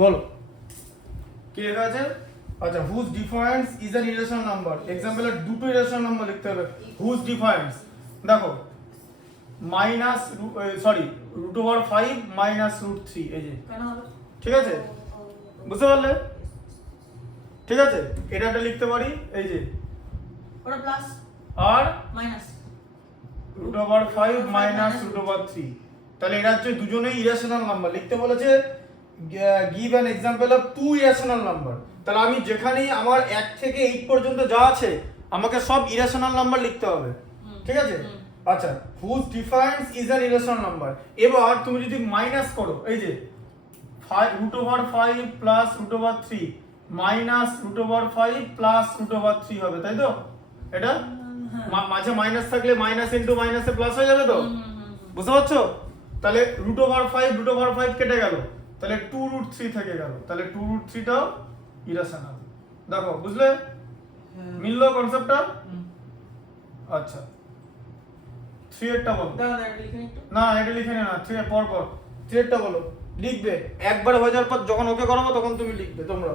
বলো কি লেখা আছে? আচ্ছা, whose difference is an irrational number. এক্সাম্পলে দুটো ইরেশনাল নাম্বার লিখতে হবে। হুজ ডিফারেন্স দেখো মাইনাস √5 মাইনাস √3, এই যে ঠিক আছে, বুঝতে পারলে? ঠিক আছে, এটা একটা লিখতে পারি, এই যে ওটা প্লাস আর মাইনাস √5 মাইনাস √3। তাহলে এটা হচ্ছে দুজনেই ইরেশনাল নাম্বার। লিখতে বলেছে give an example of two irrational number. তাহলে আমি যেখানেই আমার 1 থেকে 8 পর্যন্ত যা আছে আমাকে সব ইরেশনাল নাম্বার লিখতে হবে, ঠিক আছে? আচ্ছা, whose difference is an irrational number. এবার তুমি যদি মাইনাস করো, এই যে √5 প্লাস √3 মাইনাস √5 প্লাস √3 হবে, তাই তো? এটা মাঝে মাইনাস থাকলে মাইনাস ইনটু মাইনাসে প্লাস হয়ে যাবে তো, বুঝতে পারছো? তাহলে √5 কেটে গেল, তাহলে 2√3 থেকে গেল, তাহলে 2√3টাও ইরেশনাল। দেখো বুঝলে, মিললো কনসেপ্টটা? আচ্ছা, 3 এরটা বলো। না এটা লিখে নে না, 3 এর পর 3 এরটা বলো, লিখবে একবার হয়ে যাওয়ার পর যখন ওকে করাবো তখন তুমি লিখবে। তোমরা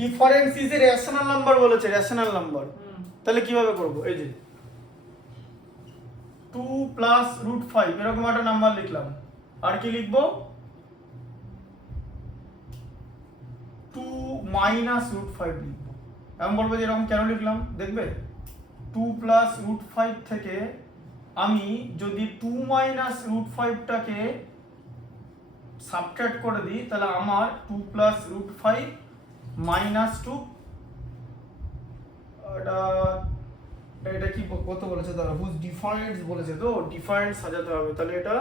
difference is a rational number বলেছে, রেশনাল নাম্বার। তাহলে কিভাবে করব? এই যে 2 প্লাস √5 এরকম একটা নাম্বার লিখলাম, আর কি লিখবো? 2 মাইনাস √5 লিখবো। আমি বলবো যে এরকম কেন লিখলাম, দেখবে 2 প্লাস √5 থেকে আমি যদি 2 মাইনাস √5টাকে সাবট্রাক্ট করে দিই, তাহলে আমার 2 প্লাস √5 মাইনাস 2, এটা কি কত বলেছে? তাহলে হুজ ডিফারেন্স বলেছে, তো ডিফারেন্স সাজাতে হবে। তাহলে এটা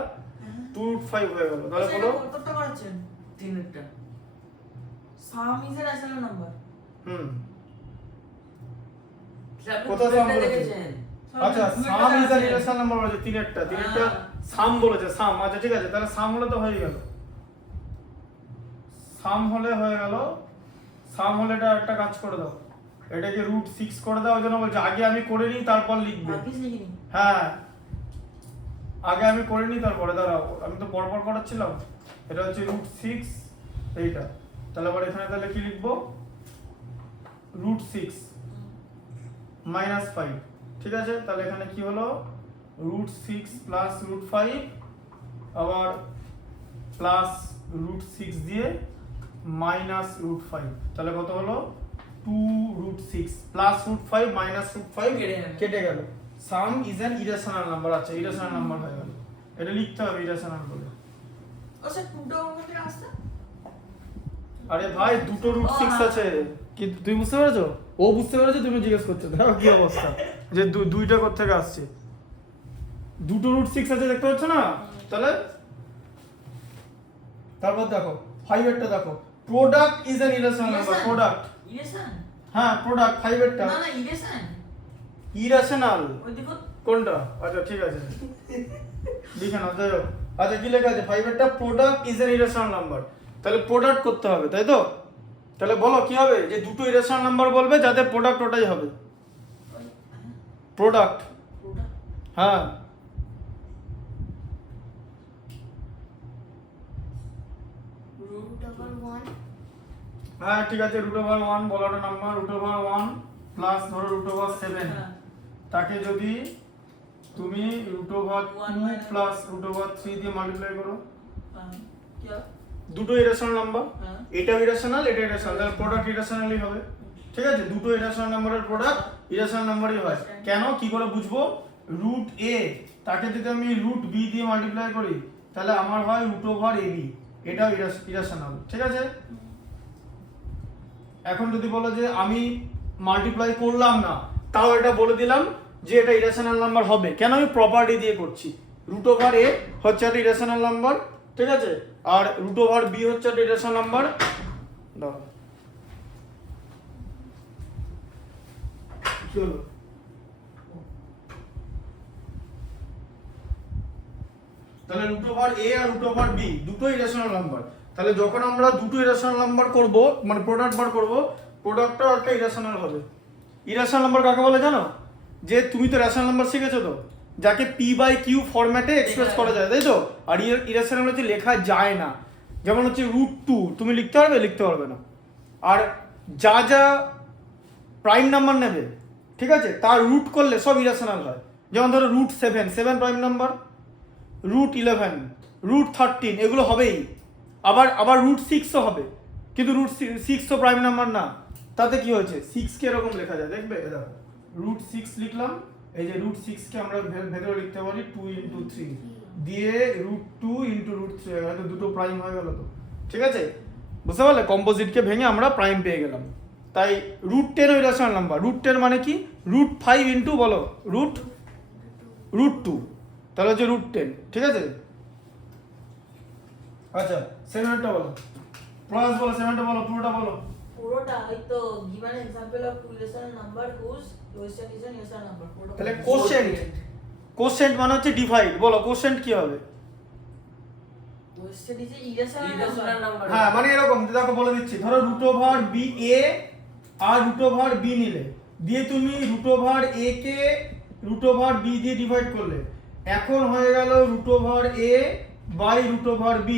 2√5 হয়ে গেল। তাহলে বলো কতটা করেছেন? 3 সাম ইজ এ রেশনাল নাম্বার। কোথায় সাম বলেছে? আচ্ছা, সাম ইজ এ রেশনাল নাম্বার বলেছে 3 সাম বলেছে, সাম। আচ্ছা ঠিক আছে, তাহলে সাম হলে তো হয়ে গেল, সাম হলে হয়ে গেল। সাম হলে এটা একটা কাজ করে দাও, এটাকে √6 করে দাও। ওই জন্য বলছি আগে আমি করে নিই তারপর লিখবে। হ্যাঁ, আগে আমি করে নিই তারপরে, দাঁড়াও আমি তো পরপর করাচ্ছিলাম। এটা হচ্ছে √6 এইটা, তাহলে আবার এখানে তাহলে কি লিখবো? √6 মাইনাস 5, ঠিক আছে? তাহলে এখানে কি হলো? √6 প্লাস √5 আবার প্লাস √6 দিয়ে মাইনাস √5, তাহলে কত হলো? 2√6 প্লাস √5 মাইনাস √5 কেটে গেল। সাম ইজ অ্যান ইরেশনাল নাম্বার। আচ্ছা, ইরেশনাল নাম্বার হয়ে গেল, এটা লিখতে হবে ইরেশনাল বলে। ওসে টুটো কোথা আসছে? আরে ভাই, দুটো √6 আছে, কি তুই বুঝতে পেরেছো? ও বুঝতে পেরেছে, তুমি জিজ্ঞেস করছো। দেখো কি অবস্থা, যে দুইটা কোথা থেকে আসছে। দুটো √6 আছে, দেখতে পাচ্ছ না? তাহলে তারপর দেখো 5 এরটা দেখো, product is an irrational number. Product ইরেশন? হ্যাঁ, প্রোডাক্ট 5 এরটা না না, ইরেশন ইরেশনাল। ওই দেখো কোনটা? আচ্ছা ঠিক আছে, লিখে নাও, যাই হোক। আচ্ছা, কি লেখা আছে? 5 এরটা product is an irrational number. তাহলে প্রোডাক্ট করতে হবে, তাই তো? তাহলে বলো কি হবে? যে দুটো ইরেশনাল নাম্বার বলবে যাতে প্রোডাক্ট ওটাই হবে, প্রোডাক্ট। হ্যাঁ, হ্যাঁ ঠিক আছে, √1 বলাটা নাম্বার, √1 প্লাস ধরো √7, তাকে যদি তুমি √2 প্লাস √3 দিয়ে মাল্টিপ্লাই করো, কি হবে? দুটো ইরেশনাল নাম্বার, এটা ইরেশনাল এটা ইরেশনাল, তাহলে প্রোডাক্ট ইরেশনালই হবে, ঠিক আছে? দুটো ইরেশনাল নাম্বারের প্রোডাক্ট ইরেশনাল নাম্বারই হয়। কেন, কি করে বুঝবো? √a তাকে যদি আমি √b দিয়ে মাল্টিপ্লাই করি, তাহলে আমার হয় √ab, এটাও ইরেশনাল, ঠিক আছে? এখন যদি বলো যে আমি মাল্টিপ্লাই করলাম না, তাও এটা বলে দিলাম যে এটা ইরেশনাল নাম্বার হবে। কেন? আমি প্রপার্টি দিয়ে করছি। √a হচ্ছে একটা ইরেশনাল নাম্বার, ঠিক আছে? আর √b হচ্ছে একটা ইরেশনাল নাম্বার। দাও, কি হলো? তাহলে √a আর √b দুটো ইরেশনাল নাম্বার। তাহলে যখন আমরা দুটো ইরেশনাল নাম্বার করব, মানে প্রোডাক্ট বার করব, প্রোডাক্টটাও একটা ইরেশনাল হবে। ইরেশনাল নাম্বার কাকে বলে জানো? যে তুমি তো রেশনাল নাম্বার শিখেছো তো, যাকে p/q ফরম্যাটে এক্সপ্রেস করা যায়, তাই তো? আর ইরেশনাল হচ্ছে লেখা যায় না, যেমন হচ্ছে √2 তুমি লিখতে পারবে? লিখতে পারবে না। আর যা যা প্রাইম নাম্বার নেবে, ঠিক আছে, তার রুট করলে সব ইরেশনাল হয়। যেমন ধরো √7 প্রাইম নাম্বার, √11, √13 এগুলো হবেই। আবার √6ও হবে, কিন্তু √6 তো প্রাইম নাম্বার না। তাতে কি হয়েছে, 6 কে এরকম লেখা যায়, দেখবে দেখো √6 লিখলাম, এই যে √6 কে আমরা ভেতরে লিখতে পারি 2 × 3 দিয়ে √2 × √3, হয়তো দুটো প্রাইম হয়ে গেল। তো ঠিক আছে, বুঝতে পারলে? কম্পোজিটকে ভেঙে আমরা প্রাইম পেয়ে গেলাম। তাই √10 ইরেশনাল নাম্বার। √10 মানে কি? √5 ইন্টু বলো √2, তাহলে হচ্ছে √10, ঠিক আছে। আচ্ছা, সেভেনটা বলো, প্লাস বলো, সেভেনটা বলো, পুরোটা বলো। পুরোটা হয়তো given example of two irrational number whose quotient is an irrational number পুরোটা তাহলে কোশেন্ট মানে হচ্ছে ডিভাইড। বলো কোশেন্ট কি হবে? quotient is a irrational number হ্যাঁ, মানে এরকম দেখো বলে দিচ্ছি, ধরো √b a আর √b নিলে, দিয়ে তুমি √a কে √b দিয়ে ডিভাইড করলে, এখন হয়ে গেল √a বাই √b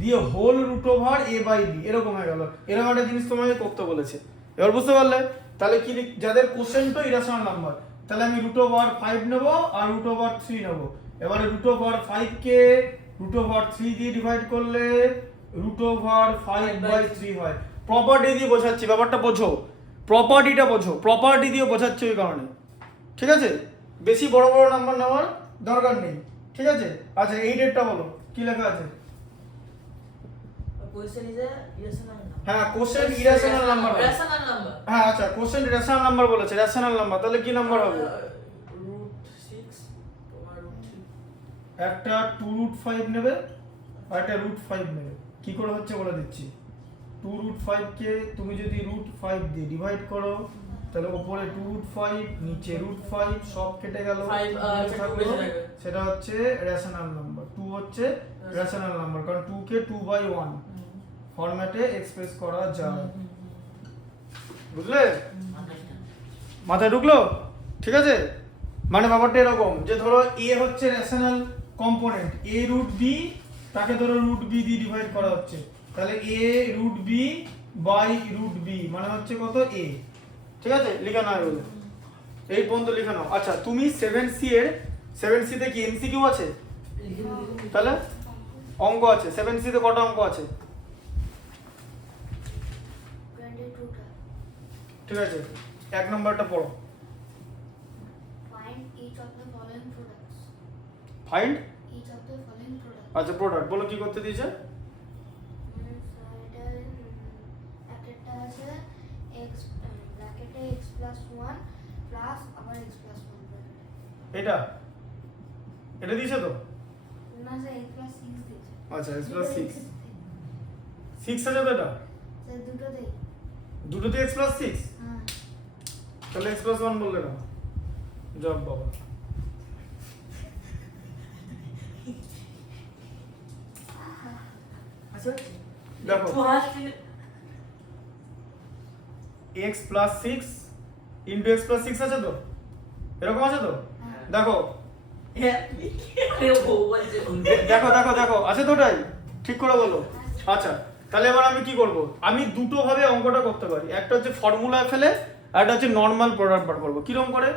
দিয়ে হোল √a/b, এরকম হয়ে গেল। এরকম একটা জিনিস তোমাকে করতে বলেছে, এবার বুঝতে পারলে? তাহলে কি যাদের কোশেন্টও ইরেশনাল নাম্বার, তাহলে আমি √5 নেব আর √3 নেব। এবারে √5 কে √3 দিয়ে ডিভাইড করলে √5/3 হয়। প্রপার্টি দিয়ে বোঝাচ্ছি, ব্যাপারটা বোঝো, প্রপার্টিটা বোঝো, প্রপার্টি দিয়ে বোঝাচ্ছি ওই কারণে, ঠিক আছে? বেশি বড় বড় নাম্বার নেওয়ার দরকার নেই, ঠিক আছে? আচ্ছা, এই ডেটটা বলো, কি লেখা আছে? quotient is a irrational number হ্যাঁ, quotient irrational number. rational number হ্যাঁ, আচ্ছা, কোশেন্ট রেশনাল নাম্বার বলেছে, রেশনাল নাম্বার, তাহলে কি নাম্বার হবে? √6 তোমার √3 একটা 2√5 নেবে আর একটা √5 নেবে। কি করে হচ্ছে বলে দিচ্ছি। 2√5 কে তুমি যদি √5 দিয়ে ডিভাইড করো, তাহলে উপরে 2√5, নিচে √5, সব কেটে গেল, সেটা হচ্ছে রেশনাল নাম্বার। 2 হচ্ছে রেশনাল নাম্বার, কারণ 2 কে 2/1 ফরম্যাটে এক্সপ্রেস করা যায়। বুঝলে? মাথায় ঢুকলো? ঠিক আছে, মানে ব্যাপারটা এরকম যে ধরো a হচ্ছে রেশনাল কম্পোনেন্ট, a√b, তাকে ধরো √b দিয়ে ডিভাইড করা হচ্ছে, তাহলে a√b বাই √b মানে হচ্ছে কত? a, ঠিক আছে? লিখে নাও এগুলো, এই পর্যন্ত লিখে নাও। আচ্ছা, তুমি 7c এর 7c তে কি এমসিকিউ আছে? তাহলে অঙ্ক আছে 7c তে, কটা অঙ্ক আছে? 22টা। ঠিক আছে, 1 নম্বরটা পড়ো। Find each of the following products. Find, Each of the following products. আচ্ছা, প্রোডাক্ট বলো, কি করতে দিয়েছে? একটা আছে x ব্র্যাকেটে x plus 1 প্লাস আবার x plus 1 ব্র্যাকেটে। এটা দিয়েছে তো? না স্যার x plus 6 দিয়েছে। আচ্ছা, x plus 6 আছে তো? এটা স্যার দুটোতেই। দুটোতে x plus 6, হ্যাঁ। তাহলে x plus 1 বললে না? জব বাবা। আচ্ছা দেখো, তো হাসছি x plus 6 into x plus 6 আছে তো? এরকম আছে তো? হ্যাঁ। দেখো হ্যাঁ আরে ও বলছে দেখো দেখো দেখো, আছে তো? ওটাই ঠিক করে বলো। আচ্ছা, তাহলে এবার আমি কি করব? আমি দুটো ভাবে অঙ্কটা করতে পারি, একটা হচ্ছে ফর্মুলায় ফেলে, আর একটা হচ্ছে নর্মাল প্রোডাক্ট বার করব। কিরকম করে?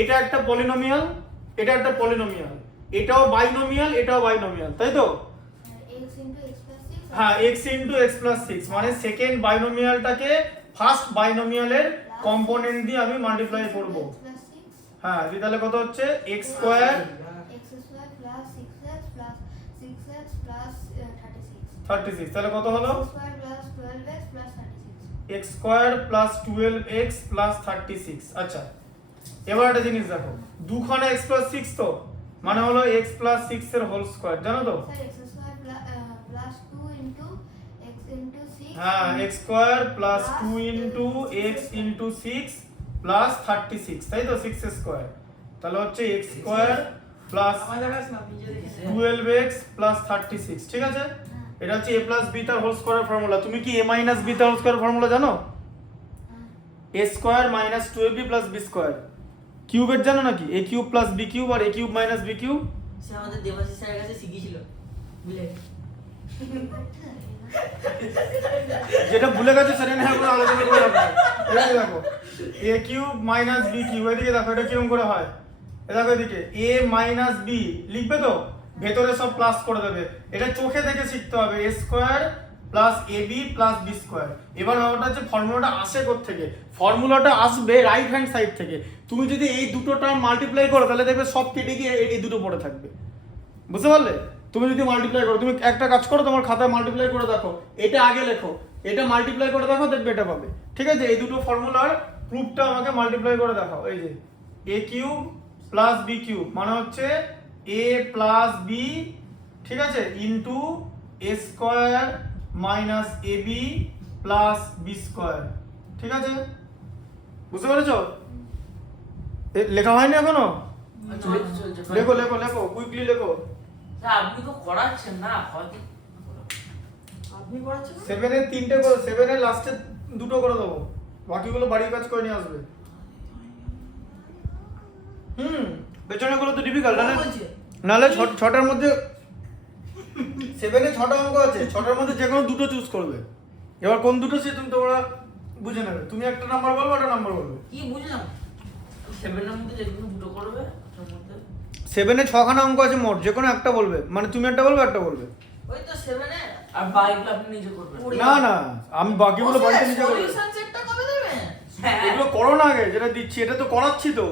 এটা একটা পলিনোমিয়াল, এটা একটা পলিনোমিয়াল, এটাও বাইনোমিয়াল, এটাও বাইনোমিয়াল, তাই তো? x into x plus 6। হ্যাঁ, x into x plus 6 মানে সেকেন্ড বাইনোমিয়ালটাকে ফার্স্ট বাইনোমিয়ালের কম্পোনেন্ট দিয়ে আমি মাল্টিপ্লাই করব। x plus 6 হ্যাঁ, তাহলে কত হচ্ছে? x square x square plus 6x plus 6x plus 36। 36, তাহলে কত হলো? x square plus 12x plus 36। x square plus 12x plus 36। আচ্ছা, এবার একটা জিনিস দেখো, দুখানে x plus 6 তো, মানে হলো x plus 6 এর হোল স্কয়ার, জানো তো? Sir x square plus 2 into x into 6। হ্যাঁ, x square plus 2 into x into 6 plus 36, তাই তো? 6 স্কয়ার, তাহলে হচ্ছে x স্কয়ার প্লাস আমাদের কাছে না নিজে দেখেছে 12x প্লাস 36, ঠিক আছে? এটা হচ্ছে a প্লাস b তার হোল স্কয়ারের ফর্মুলা। তুমি কি a মাইনাস b তার হোল স্কয়ারের ফর্মুলা জানো? a square minus 2ab plus b square. কিউবের জানো নাকি? a cube plus b cube আর a cube minus b cube. সে আমাদের দেবাশিস স্যারের কাছে শিখিয়েছিল বুঝলে যেটা ভুলে গেছে সেটা নিয়ে আমরা আলোচনা করে রাখবো। এদিকে দেখো a cube minus b cube, এদিকে দেখো এটা কিরকম করে হয়, এ দেখো এদিকে a মাইনাস b লিখবে তো, ভেতরে সব প্লাস করে দেবে, এটা চোখে দেখে শিখতে হবে, a square plus ab plus b square. এবার ব্যাপারটা হচ্ছে ফর্মুলাটা আসে কোত্থেকে, ফর্মুলাটা আসবে রাইট হ্যান্ড সাইড থেকে। তুমি যদি এই দুটো টার্ম মাল্টিপ্লাই করো তাহলে দেখবে সব কেটে গিয়ে এই দুটো পড়ে থাকবে, বুঝতে পারলে? তুমি যদি মাল্টিপ্লাই করো, তুমি একটা কাজ করো, তোমার খাতায় মাল্টিপ্লাই করে দেখো, এটা আগে লেখো, এটা মাল্টিপ্লাই করে দেখো, দেখবে এটা পাবে। ঠিক আছে, এই দুটো ফর্মুলার প্রুফটা আমাকে মাল্টিপ্লাই করে দেখাও। এই যে a cube plus b cube মানে হচ্ছে a প্লাস b, ঠিক আছে, into a square minus ab plus b square. ঠিক আছে, বুঝতে পেরেছো? লেখা হয়নি এখনো? লেখো লেখো লেখো, কুইকলি লেখো। স্যার আপনি তো করাচ্ছেন না, হয়তো আপনি পড়াচ্ছেন না? 7 এর 3টে করে, 7 এর লাস্টে দুটো করে দেবো, বাকিগুলো বাড়ির কাজ করে নিয়ে আসবে। পেছনে গুলো তো ডিফিকাল্ট, ও বলছে। নাহলে ছটার মধ্যে 7 এ 6টা অঙ্ক আছে, 6টার মধ্যে যে কোনো দুটো চুজ করবে। এবার কোন দুটো সে তুমি তোমরা বুঝে নেবে, তুমি একটা নাম্বার বলবো, একটা নাম্বার বলবে। কি বুঝলাম? 7 এর মধ্যে যেগুলো দুটো করবে তার মধ্যে 7 এ 6খানা অঙ্ক আছে মোট, যে কোনো একটা বলবে, মানে তুমি একটা বলবে, একটা বলবে। ওই তো 7 এ আর বাইকগুলো আপনি নিজে করবেন। না না, আমি বাকিগুলো বাড়িতে নিজে করবো। সলিউশন সেটটা কবে দেবেন? হ্যাঁ এগুলো করো না আগে, যেটা দিচ্ছি এটা তো করাচ্ছি তো।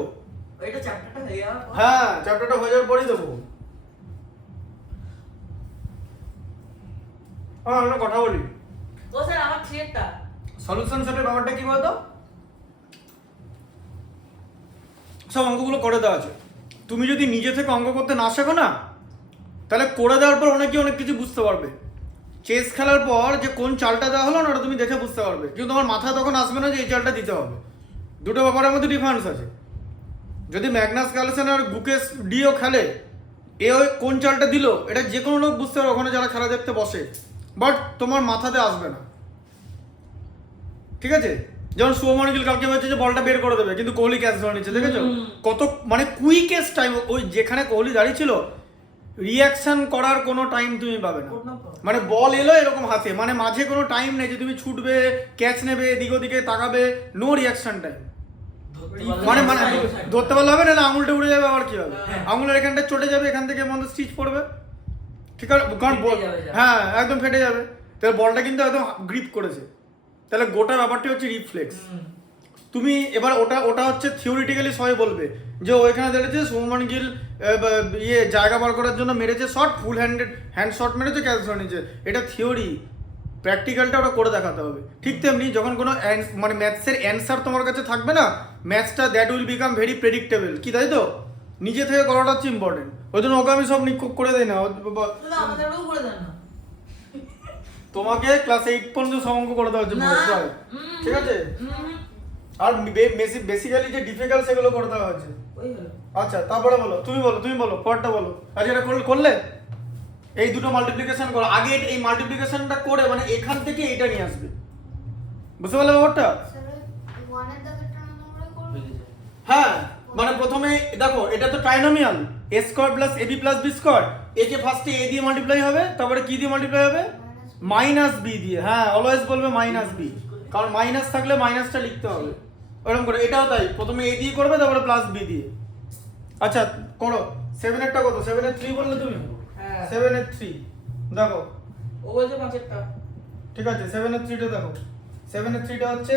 ওইটা চ্যাপ্টারটা হয়ে যাওয়ার পর হ্যাঁ, চ্যাপ্টারটা হয়ে যাওয়ার পরেই দেবো। আমরা কথা বলি, তো স্যার আমার থ্রিটা সলিউশন সেটের ব্যাপারটা কি বলতো, সব অঙ্কগুলো করে দেওয়া আছে। তুমি যদি নিজে থেকে অঙ্ক করতে না শেখো না, তাহলে করে দেওয়ার পর অনেক কিছু বুঝতে পারবে। চেস খেলার পর যে কোন চালটা দেওয়া হলো না, ওটা তুমি দেখে বুঝতে পারবে, কিন্তু তোমার মাথায় তখন আসবে না যে এই চালটা দিতে হবে। দুটো ব্যাপারের মধ্যে ডিফারেন্স আছে। যদি ম্যাগনাস কার্লসেন আর গুকেশ ডিও খেলে, এ ওই কোন চালটা দিল এটা যে কোনো লোক বুঝতে পারবে ওখানে যারা খেলা দেখতে বসে, বাট তোমার মাথাতে আসবে না। ঠিক আছে, যেমন শুভমান গিল কালকে হয়েছে যে বলটা বের করে দেবে, কিন্তু কোহলি ক্যাচ ধরে নিচ্ছে, দেখেছো কত মানে কুইকেস্ট টাইম, ওই যেখানে কোহলি দাঁড়িয়ে ছিল রিয়াকশন করার কোনো টাইম তুমি পাবে না। মানে বল এলো এরকম হাতে, মানে মাঝে কোনো টাইম নেই যে তুমি ছুটবে, ক্যাচ নেবে, এদিক ওদিকে তাকাবে, নো রিয়াকশন টাইম। মানে মানে ধরতে পারলে হবে, না আঙুলটা উড়ে যাবে, আবার কি হবে, আঙুলের এখানটা চটে যাবে, এখান থেকে মধ্যে স্টিচ পড়বে। ঠিক আছে, কারণ হ্যাঁ একদম ফেটে যাবে। তাহলে বলটা কিন্তু একদম গ্রিপ করেছে, তাহলে গোটা ব্যাপারটি হচ্ছে রিফ্লেক্স। তুমি এবার ওটা হচ্ছে থিওরিটিক্যালি সবাই বলবে যে ওইখানে দাঁড়িয়েছে শুভমান গিল ইয়ে জায়গা বার করার জন্য মেরেছে শট, ফুল হ্যান্ড শট মেরেছে, ক্যাচ ধরে নিয়েছে, এটা থিওরি। প্র্যাকটিক্যালটা ওটা করে দেখাতে হবে। ঠিক তেমনি যখন কোনো মানে ম্যাথসের অ্যান্সার তোমার কাছে থাকবে না, ম্যাথসটা that will become very predictable. কি তাই তো, নিজে থেকে করাটা হচ্ছে ইম্পর্টেন্ট। ওই জন্য ওকে আমি সব নিক্ষোভ করে দিই না, আমাদেরও করে দেন না। তোমাকে ক্লাস 8 পর্যন্ত সব অঙ্ক করে দেওয়া হচ্ছে, ঠিক আছে, আর বেসিক্যালি যে ডিফিকাল্ট সেগুলো করে দেওয়া হচ্ছে। ওই হলো। আচ্ছা, তারপরে বলো, তুমি বলো পরটা বলো। আচ্ছা, এটা করলে এই দুটো মাল্টিপ্লিকেশন করো, আগে এই মাল্টিপ্লিকেশনটা করে মানে এখান থেকে এইটা নিয়ে আসবে, বুঝতে পারলে ব্যাপারটা? ওয়ানের দাগেরটা আমরা করব। হ্যাঁ, মানে প্রথমে দেখো এটা তো trinomial, a square plus ab plus b square, a কে ফার্স্টে a দিয়ে মাল্টিপ্লাই হবে, তারপরে কি দিয়ে মাল্টিপ্লাই হবে, মাইনাস b দিয়ে। হ্যাঁ, অলওয়েজ বলবে মাইনাস b, কারণ মাইনাস থাকলে মাইনাসটা লিখতে হবে ওরকম করে। এটাও তাই, প্রথমে a দিয়ে করবে, তারপরে প্লাস b দিয়ে। আচ্ছা করো, 7 এরটা কত, 7 এর 3 বললে তুমি, হ্যাঁ 7 এর 3 দেখো। ও বলছে 5এরটা। ঠিক আছে, 7 এর 3টা দেখো, 7 এর 3টা হচ্ছে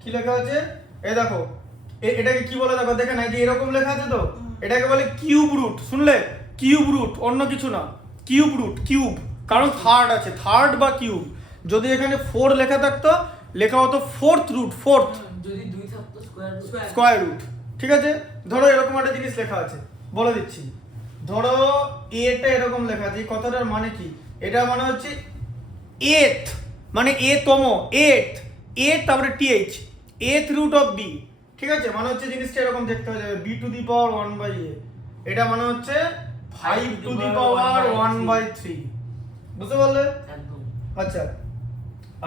কি লেখা আছে, এই দেখো এটাকে কি বলে দেখো, দেখেন এই যে এরকম লেখা আছে তো, এটাকে বলে কিউব রুট। শুনলে, কিউব রুট, অন্য কিছু না, কিউব রুট, কিউব, কারণ থার্ড আছে, থার্ড বা কিউব। যদি এখানে 4 লেখা থাকতো, লেখা হতো ফোর্থ রুট, ফোর্থ যদি 2 থাকতো স্কয়ার স্কয়ার রুট। ঠিক আছে, ধরো এরকম একটা জিনিস লেখা আছে, বলে দিচ্ছি। ধরো এটা এরকম লেখা আছে, এই কথাটার মানে কি, এটা মানে হচ্ছে eighth, মানে a তম, eighth, তারপরে th, eighth root of b। ঠিক আছে, মানে হচ্ছে জিনিসটা এরকম দেখতে হয়ে যাবে, b two the power 1/a, এটা মানে হচ্ছে 5 টু দি পাওয়ার 1/3, বুঝতে পারলে? একদম। আচ্ছা,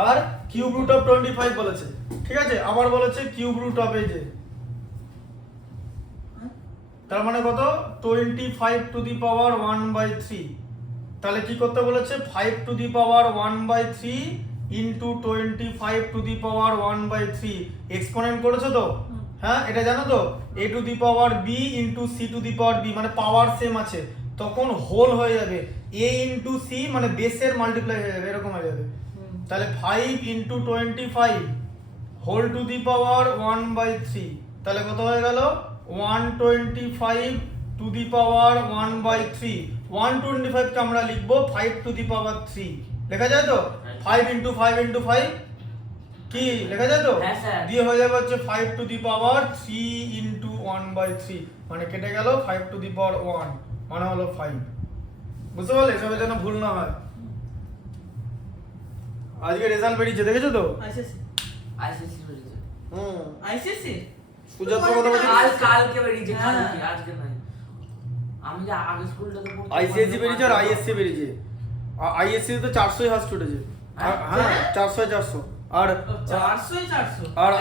আর কিউব রুট অফ 25 বলেছে। ঠিক আছে, আবার বলেছে কিউব রুট অফ এই যে, তার মানে কত, 25 টু দি পাওয়ার 1/3, তাহলে কি করতে বলেছে 5 two the power 1/3 into 25 two the power 1/3 exponent করেছো তো? হ্যাঁ, এটা জানো তো a two the power b into c two the power b, মানে পাওয়ার সেম আছে তখন হোল হয়ে যাবে a ইন্টু c, মানে বেসের মাল্টিপ্লাই হয়ে যাবে, এরকম হয়ে যাবে। তাহলে 5 ইন্টু 25 হোল টু দি পাওয়ার 1/3, তাহলে কত হয়ে গেল 125 টু দি পাওয়ার 1/3। 125 কে আমরা লিখবো 5 টু দি পাওয়ার 3, লেখা যায় তো? 5 ইন্টু 5 ইন্টু 5 কি লেখা যায় তো? হ্যাঁ, স্যার। দিয়ে হয়ে যাবে হচ্ছে 5 টু দি পাওয়ার 3 ইন্টু 1/3, মানে কেটে গেল 5 টু দি পাওয়ার 1, মানে হলো 5। বুঝতে পারলে? এসবের যেন ভুল না হয়। আজকে রেজাল্ট বেরিয়েছে, দেখেছো তো? আইসিসি বেরিয়েছে। আইসিসি সুজাতার কথা বলছি। কালকে বেরিয়েছে, হ্যাঁ। কালকে, আজকে নাই। আমি যে আগে স্কুলটাতে পড়তাম, আইসিএসসি বেরিয়েছে আর আইএসসি বেরিয়েছে। আইএসসি তো 400 হার্স্ট উঠেছে। হ্যাঁ 400 আর 400 আর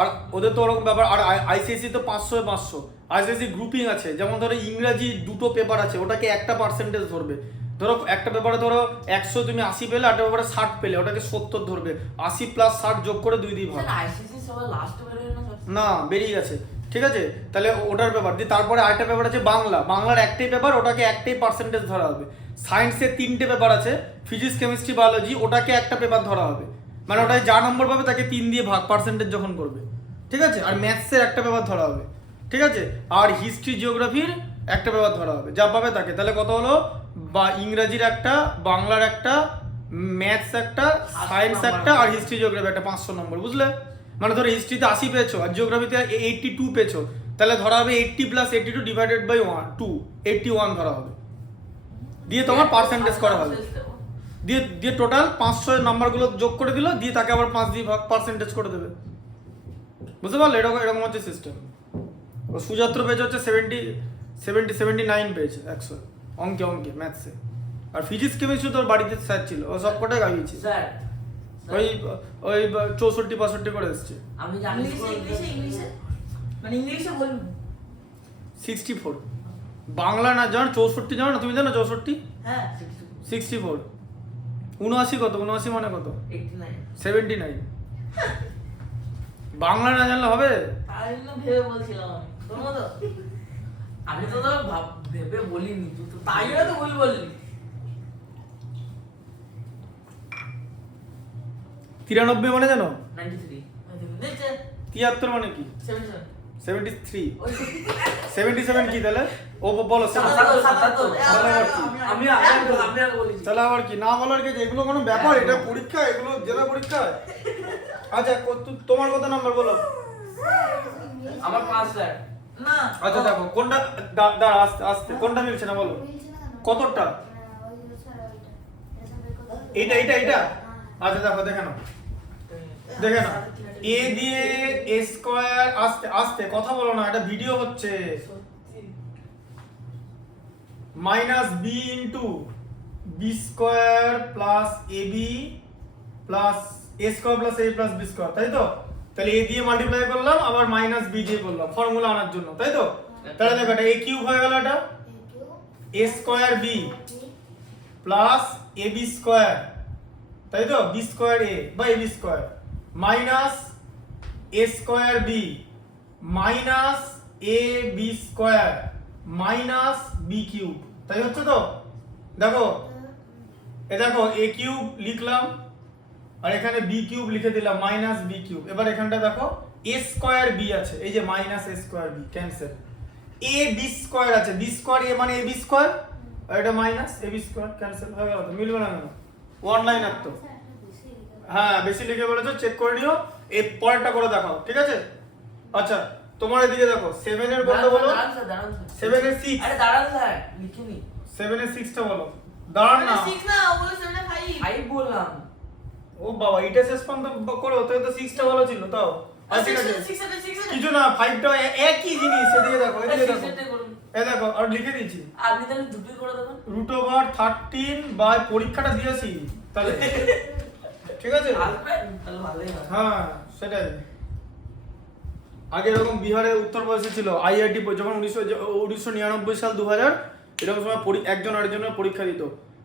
আর ওদের তো ওরকম ব্যাপার। আর আইসিএসসি তো 500 আইসিএসসি গ্রুপিং আছে, যেমন ধরো ইংরেজি দুটো পেপার আছে, ওটাকে একটা পার্সেন্টেজ ধরবে। ধরো একটা পেপারে ধরো 100 তুমি 80 পেলে, একটা পেপারে 60 পেলে, ওটাকে 70 ধরবে। 80 প্লাস 60 যোগ করে 2 দিয়ে ভাগ। স্যার আইসিসি সবাই লাস্টে বেরিয়ে না স্যার? না, বেরিয়ে গেছে, ঠিক আছে। তাহলে ওটার পেপার দিয়ে তারপরে আরেকটা পেপার আছে বাংলা। বাংলার একটাই পেপার, ওটাকে একটাই পার্সেন্টেজ ধরা হবে। সায়েন্সের 3টে পেপার আছে, ফিজিক্স কেমিস্ট্রি বায়োলজি, ওটাকে একটা পেপার ধরা হবে। মানে ওটায় যা নম্বর পাবে তাকে 3 দিয়ে ভাগ পার্সেন্টেজ যখন করবে, ঠিক আছে। আর ম্যাথসের একটা পেপার ধরা হবে, ঠিক আছে। আর হিস্ট্রি জিওগ্রাফির একটা পেপার ধরা হবে, যা পাবে তাকে। তাহলে কত হলো? বা ইংরাজির একটা, বাংলার একটা, ম্যাথস একটা, সায়েন্স একটা, আর হিস্ট্রি জিওগ্রাফি একটা, 500 নম্বর, বুঝলে? মানে ধরো হিস্ট্রিতে 80 পেয়েছো আর জিওগ্রাফিতে 82 পেয়েছো, তাহলে ধরা হবে 80 প্লাস 82 ডিভাইডেড বাই 2, 81 ধরা হবে। দিয়ে তোমার পার্সেন্টেজ করা হবে, দিয়ে টোটাল 500 এর নাম্বারগুলো যোগ করে দিল, দিয়ে তাকে আবার 5 দিয়ে ভাগ পার্সেন্টেজ করে দেবে। বুঝতে পারলে? এরকম হচ্ছে সিস্টেম। ও সুজাত্র পেয়েছে হচ্ছে 79 পেয়েছে 100 অঙ্কে ম্যাথসে। আর ফিজিক্স কেমিস্ট্রি তোর বাড়িতে স্যার ছিল, ও সব কটাই গাইছে, স্যার ওই 64-65 করে এসছে। আমি জানি ইংলিশে মানে ইংলিশে বলুন 64 বাংলা না জানো? 64 জানো না? তুমি জানো 64? হ্যাঁ 64 79 কত? 79 মানে কত? 89। 79। বাংলা না জানলে হবে? তাই জন্য ভেবে বলছিলাম আমি তোমার তো আমি তো ভেবে বলিনি, তুই তো তাই জন্য তো ভুল বললি। 93 মানে জানো? 93। দেখছে 73 মানে কি? 77 73 ওই 77 কি তাহলে? ও বলো 77 আমি আগে বলেছি। তাহলে আবার কি না বলার কি? এগুলো কোনো ব্যাপার? এটা পরীক্ষা, এগুলো জেলা পরীক্ষা। আচ্ছা তোমার কত নাম্বার বলো? আমার 5 স্যার। না আচ্ছা দেখো কোনটা দাঁড়া, আস্তে কোনটা মিলছে না বলো? কতটা? এটা আচ্ছা দেখো, দেখে নাও a দিয়ে a স্কয়ার, আস্তে কথা বলো না, এটা ভিডিও হচ্ছে। Minus b into b square plus ab plus a square plus a plus b square, তাই তো? তাহলে a দিয়ে মাল্টিপ্লাই করলাম, আবার মাইনাস b দিয়ে করলাম ফর্মুলা আনার জন্য, তাই তো? তাহলে দেখো এটা a কিউব হয়ে গেল, এটা a square b plus ab square, তাই তো? b স্কয়ার a বা ab square minus a square b minus ab square minus b cube, তাই হচ্ছে তো? দেখো দেখো a কিউব লিখলাম আর এখানে b কিউব লিখে দিলাম মাইনাস b কিউব। এবার এখানটা দেখো a স্কয়ার b আছে, এই যে minus a square b cancel. a b square আছে, b স্কয়ার a মানে ab স্কয়ার, আর এটা মাইনাস ab স্কয়ার ক্যান্সেল হয়ে গেল। তো মিলবে না কেন? ওয়ান লাইন আর তো। হ্যাঁ বেশি লিখে বলেছো, চেক করে নিও, এই পরেরটা করে দেখাও, ঠিক আছে? আচ্ছা তোমার এদিকে দেখো 7 এর কত বলো? দাঁড়ান স্যার। 7 এর 6। আরে দাঁড়ান স্যার, লিখিনি। 7 এর 6টা বলো। দাঁড়ান না, 6 না ও বলে 75 5 বললাম। ও বাবা এটা শেষ পর্যন্ত করো, তাই তো 6টা ভালো ছিল তাও। আচ্ছা ঠিক আছে, 6 কিছু না, 5টা একই জিনিস। এদিকে দেখো, এদিকে দেখো, সেটাই করুন। এই দেখো আর লিখে দিয়েছি আপনি তাহলে দুটোই করে দেবেন। √13 বাই পরীক্ষাটা দিয়েছি তাহলে, ঠিক আছে? আসবেন তাহলে ভালোই হয়। হ্যাঁ সেটাই। আগে এরকম বিহারে উত্তরপ্রদেশে ছিল আইআইটি, যখন 1999 সাল 2000 এরকম সময় একজন আরেকজনের পরীক্ষা দিত।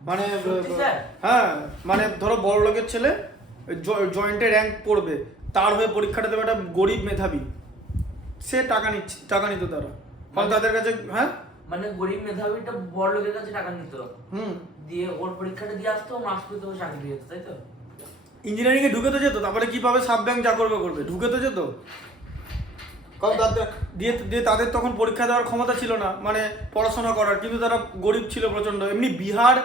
মানে সত্যি স্যার? হ্যাঁ মানে ধরো বড় লোকের ছেলে জয়েন্টে র্যাঙ্ক পড়বে, তার হয়ে পরীক্ষাটা দেবে একটা গরিব মেধাবী, সে টাকা নিত তারা, কারণ তাদের কাছে হ্যাঁ মানে গরিব মেধাবীটা বড় লোকের কাছে টাকা নিত, হুম দিয়ে ওর পরীক্ষাটা দিয়ে আসতো, মার্কস পেতে ও চাকরি পেয়ে যেত, তাই তো? ইঞ্জিনিয়ারিং এ ঢুকে তো যেত, তারপরে কি পাবে, সাব ব্যাংক যা করবে ঢুকে তো যেত, কারণ তাদের দিয়ে তাদের তখন পরীক্ষা দেওয়ার ক্ষমতা ছিল না মানে পড়াশোনা করার, কিন্তু তারা গরিব ছিল প্রচন্ড। এমনি বিহার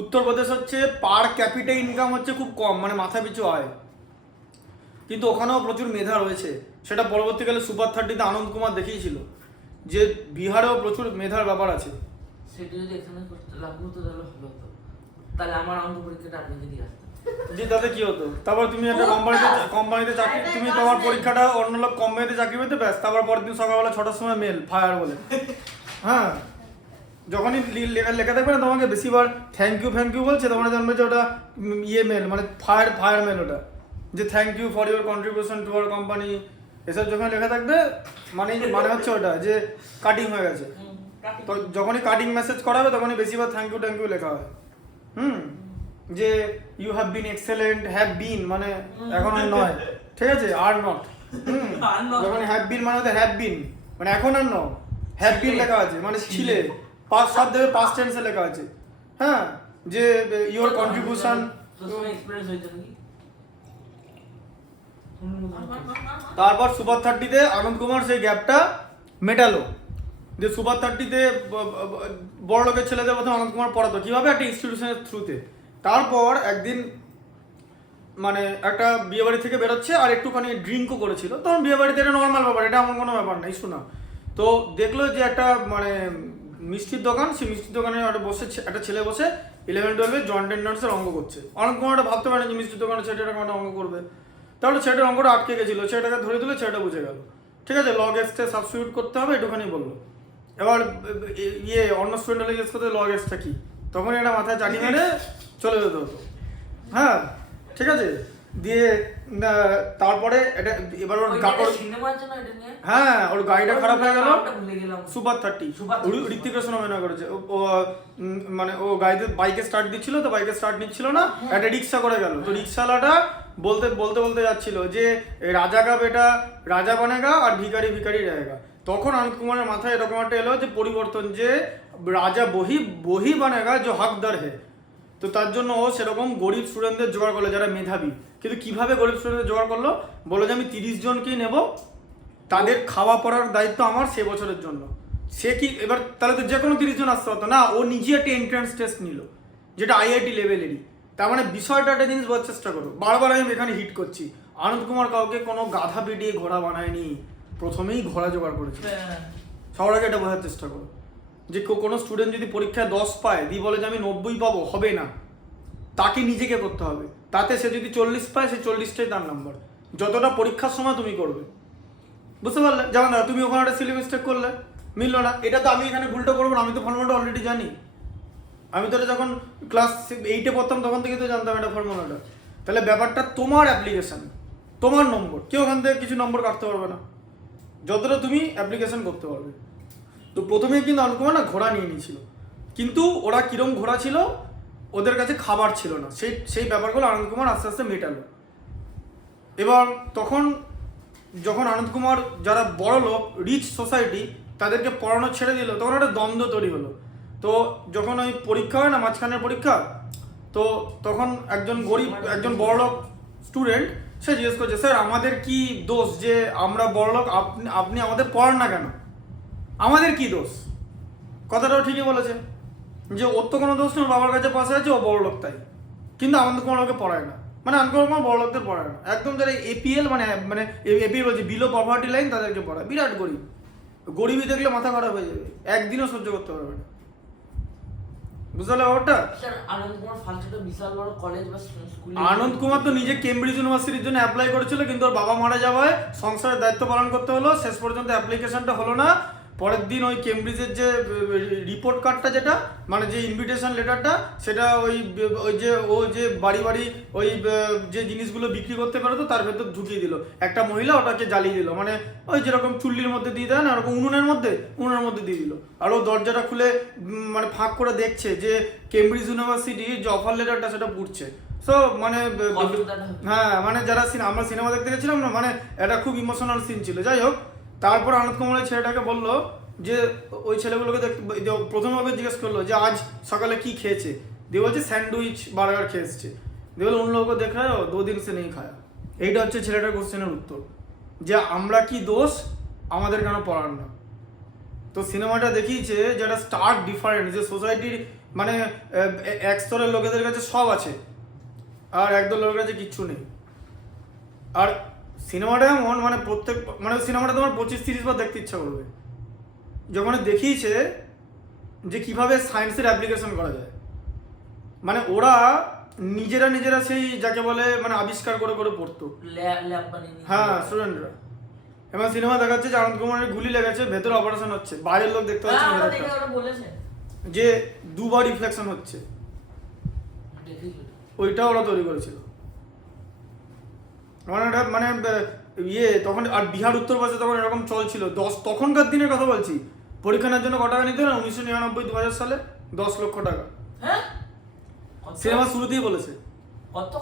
উত্তরপ্রদেশ হচ্ছে পার ক্যাপিটা ইনকাম হচ্ছে খুব কম, মানে মাথা পিছু আয়, কিন্তু ওখানেও প্রচুর মেধা রয়েছে। সেটা পরবর্তীকালে সুপার 30-তে আনন্দ কুমার দেখিয়েছিল যে বিহারেও প্রচুর মেধার ব্যাপার আছে। সেটা যদি এখানে করতে লাগলো হতো তাহলে ভালো হতো, তাহলে আমার অঙ্ক পরীক্ষাটা আপনাকে দিয়ে আসতাম। যে তাতে কি হতো, তারপর তুমি একটা কোম্পানিতে চাকরি, তুমি তোমার পরীক্ষাটা অন্য লোক কোম্পানিতে চাকরি পেতে ব্যাস, তারপর পরের দিন সকালবেলা 6টার সময় মেল ফায়ার বলে। হ্যাঁ যখনই লেখা থাকবে না তোমাকে বেশিবার থ্যাংক ইউ বলছে, তোমরা জানবে যে ওটা ইয়ে মেল, মানে ফায়ার মেল, ওটা যে thank you for your contribution to our company, এসব যখন লেখা থাকবে মানে হচ্ছে ওটা যে কাটিং হয়ে গেছে। তো যখনই কাটিং মেসেজ করা হবে তখনই বেশিরভাগ থ্যাংক ইউ লেখা হয়। যে you have been excellent, have been মানে এখন আর নয়, ঠিক আছে, আর নট। যখন হ্যাভ বিন মানে হ্যাভ বিন মানে এখন আর নয়, হ্যাভ বিন লেখা আছে মানে ছিলে, সব দেবে পাস্ট টেন্সে লেখা আছে। হ্যাঁ যে ইওর কন্ট্রিবিউশন। তোর সঙ্গে এক্সপেরিয়েন্স হয়েছে নাকি? তারপর সুপার 30-তে আনন্দ কুমার সেই গ্যাপটা মেটালো, যে সুপার 30-তে বড় লোকের ছেলেদের প্রথমে আনন্দ কুমার পড়াতো কিভাবে, একটা ইনস্টিটিউশনের থ্রুতে। তারপর একদিন মানে একটা বিয়ে বাড়ি থেকে বেরোচ্ছে আর একটুখানি ড্রিঙ্কও করেছিল, তখন বিয়ে বাড়িতে এটা নর্মাল ব্যাপার, এটা এমন কোনো ব্যাপার না, শোনা। তো দেখলো যে একটা মানে মিষ্টির দোকান, সেই মিষ্টির দোকানে একটা ছেলে বসে 11-12 জয়েন্ট এন্ট্রান্সের অঙ্ক করছে। অনেক কুমারটা ভাবতে পারে যে মিষ্টির দোকানে ছেলেটা একটা অঙ্ক করবে, তাহলে ছেলেটার অঙ্কটা আটকে গেছিলো, ছেলেটাকে ধরে দিলে, ছেলেটা বুঝে গেল, ঠিক আছে লগ এক্সটে সাবস্টিটিউট করতে হবে, একটুখানি বললো। এবার অন্য স্টুডেন্টরা জিজ্ঞেস করতে লগ এক্সটা কি, তখন এটা মাথায় চাটি মেরে চলে যেতে হতো। হ্যাঁ ঠিক আছে, দিয়ে তারপরে এটা এবার ওর সিনেমা আছে না এটা নিয়ে? হ্যাঁ ওর গাড়িটা খারাপ হয়ে গেল, ভুলে গেলাম। সুপার 30 ঋত্বিক রোশন অভিনয় করেছে। ও মানে ও গাড়িতে বাইকে স্টার্ট দিচ্ছিল, তো বাইকে স্টার্ট নিচ্ছিল না, একটা রিক্সা করে গেল। তো রিক্সাওয়ালাটা বলতে যাচ্ছিল যে রাজা কা বেটা রাজা বানেগা আর ভিখারি ভিখারি रहेगा। তখন আনন্দ কুমারের মাথায় এরকম একটা এলো যে পরিবর্তন, যে রাজা বহি বানেগা যে হকদার হে। তো তার জন্য ও সেরকম গরিব স্টুডেন্টদের জোগাড় করলো যারা মেধাবী। কিন্তু কিভাবে গরিব স্টুডেন্টদের জোগাড় করলো, বলো যে আমি 30 জনকেই নেব, তাদের খাওয়া পড়ার দায়িত্ব আমার সে বছরের জন্য। সে কি এবার তাহলে তো যে কোনো 30 জন আসতে হতো না, ও নিজে একটা এন্ট্রান্স টেস্ট নিল যেটা IIT লেভেলেরই। তার মানে বিষয়টা একটা জিনিস বোঝার চেষ্টা করো, বারবার আমি এখানে হিট করছি, আনন্দ কুমার কাউকে কোনো গাধা পিটিয়ে ঘোড়া বানায়নি, প্রথমেই ঘোড়া জোগাড় করেছে। সবার আগে এটা বোঝার চেষ্টা করো যে কোনো স্টুডেন্ট যদি পরীক্ষায় 10 পায়, দিয়ে বলে যে আমি 90 পাবো, হবে না, তাকে নিজেকে করতে হবে। তাতে সে যদি 40 পায়, সে 40টাই তার নাম্বার, যতটা পরীক্ষার সময় তুমি করবে, বুঝতে পারলে? যেমন না তুমি ওখানে একটা সিলি মিস্টেক করলে, মিললো না, এটা তো আমি এখানে ভুলটা করবো না, আমি তো ফর্মুলাটা অলরেডি জানি। আমি তো যখন ক্লাস 8-এ পড়তাম তখন থেকে তো জানতাম এটা ফর্মুলাটা। তাহলে ব্যাপারটা তোমার অ্যাপ্লিকেশন, তোমার নম্বর, কেউ ওখান থেকে কিছু নম্বর কাটতে পারবে না, যতটা তুমি অ্যাপ্লিকেশন করতে পারবে। তো প্রথমেই কিন্তু আনন্দ কুমার না ঘোড়া নিয়ে নিয়েছিল, কিন্তু ওরা কিরম ঘোড়া ছিল, ওদের কাছে খাবার ছিল না, সেই ব্যাপারগুলো আনন্দ কুমার আস্তে আস্তে মেটালো। এবার যখন আনন্দ কুমার যারা বড় লোক, রিচ সোসাইটি, তাদেরকে পড়ানো ছেড়ে দিল, তখন একটা দ্বন্দ্ব তৈরি হলো। তো যখন ওই পরীক্ষা হয় না, মাঝখানের পরীক্ষা, তো তখন একজন গরিব একজন বড় লোক স্টুডেন্ট সে জিজ্ঞেস করছে, স্যার আমাদের কি দোষ যে আমরা বড় লোক, আপনি আমাদের পড়ান না কেন, আমাদের কি দোষ? কথাটাও ঠিকই বলেছে যে ওর তো কোনো দোষ নেই, বাবার কাছে পাশে আছে, ও বড় লোক তাই, কিন্তু আনন্দ কুমার ওকে পড়ায় না, মানে আনন্দ কুমার বড় লোকদের পড়ায় না, একদম যারা APL মানে APL বলছে বিলো পভার্টি লাইন, তাদেরকে পড়ায়। বিরাট গরিবই দেখলে মাথা খারাপ হয়ে যাবে, একদিনও সহ্য করতে পারবে না, বুঝতে পারলে ব্যাপারটা? স্যার আনন্দ কুমার ফালতুটা বিশাল বড় কলেজ বা স্কুল। আনন্দ কুমার তো নিজে কেমব্রিজ ইউনিভার্সিটির জন্য অ্যাপ্লাই করেছিল, কিন্তু ওর বাবা মারা যাওয়ায় সংসারের দায়িত্ব পালন করতে হলো, শেষ পর্যন্ত অ্যাপ্লিকেশনটা হলো না। পরের দিন ওই কেমব্রিজের যে রিপোর্ট কার্ডটা যেটা মানে যে ইনভিটেশন লেটারটা সেটা ওই যে বাড়ি বাড়ি ওই যে জিনিসগুলো বিক্রি করতে পারতো তার ভেতর ঢুকিয়ে দিল একটা মহিলা, ওটাকে জ্বালিয়ে দিল, মানে ওই যেরকম চুল্লির মধ্যে দিয়ে দেয় না ওরকম উনুনের মধ্যে দিয়ে দিল। আর ও দরজাটা খুলে মানে ফাঁক করে দেখছে যে কেমব্রিজ ইউনিভার্সিটির যে অফার লেটারটা সেটা পড়ছে। সো মানে হ্যাঁ মানে যারা আমরা সিনেমা দেখতে গেছিলাম না, মানে এটা খুব ইমোশনাল সিন ছিল। যাই হোক, তারপর আনন্দ কুমারের ছেলেটাকে বললো যে ওই ছেলেগুলোকে প্রথমভাবে জিজ্ঞেস করলো যে আজ সকালে কি খেয়েছে, দিয়ে বলছে স্যান্ডউইচ বার্গার খেয়ে এসছে। দিয়ে বলে উন লোকও দেখা 2 দিন সে নেই খায়া। এইটা হচ্ছে ছেলেটার কোশ্চেনের উত্তর, যে আমরা কি দোষ, আমাদের কেন পড়ার না। তো সিনেমাটা দেখিয়েছে যেটা স্টার্ক ডিফারেন্ট, যে সোসাইটির মানে এক স্তরের লোকেদের কাছে সব আছে আর একদল লোকের কাছে কিচ্ছু নেই। আর সিনেমাটা এমন মানে মানে সিনেমাটা তোমার 25-30 বার দেখতে ইচ্ছা করবে। যখন দেখিয়েছে যে কিভাবে সায়েন্সের অ্যাপ্লিকেশন করা যায়, মানে ওরা নিজেরা সেই যাকে বলে মানে আবিষ্কার করে পড়তো, হ্যাঁ স্টুডেন্টরা। এবং সিনেমা দেখাচ্ছে যে আনন্দ কুমারের গুলি লেগেছে, ভেতরে অপারেশন হচ্ছে, বাইরের লোক দেখতে পাচ্ছে যে 2 বার রিফ্লেকশন হচ্ছে, ওইটা ওরা তৈরি করেছিল। মানে তখন আর বিহার উত্তরপ্রদেশে তখন এরকম চলছিল। তখনকার দিনের কথা বলছি, পরীক্ষা নেওয়ার জন্য কত টাকা নিতে না 1999-2000 সালে 10 লক্ষ টাকা। সিনেমা শুরুতেই বলেছে কত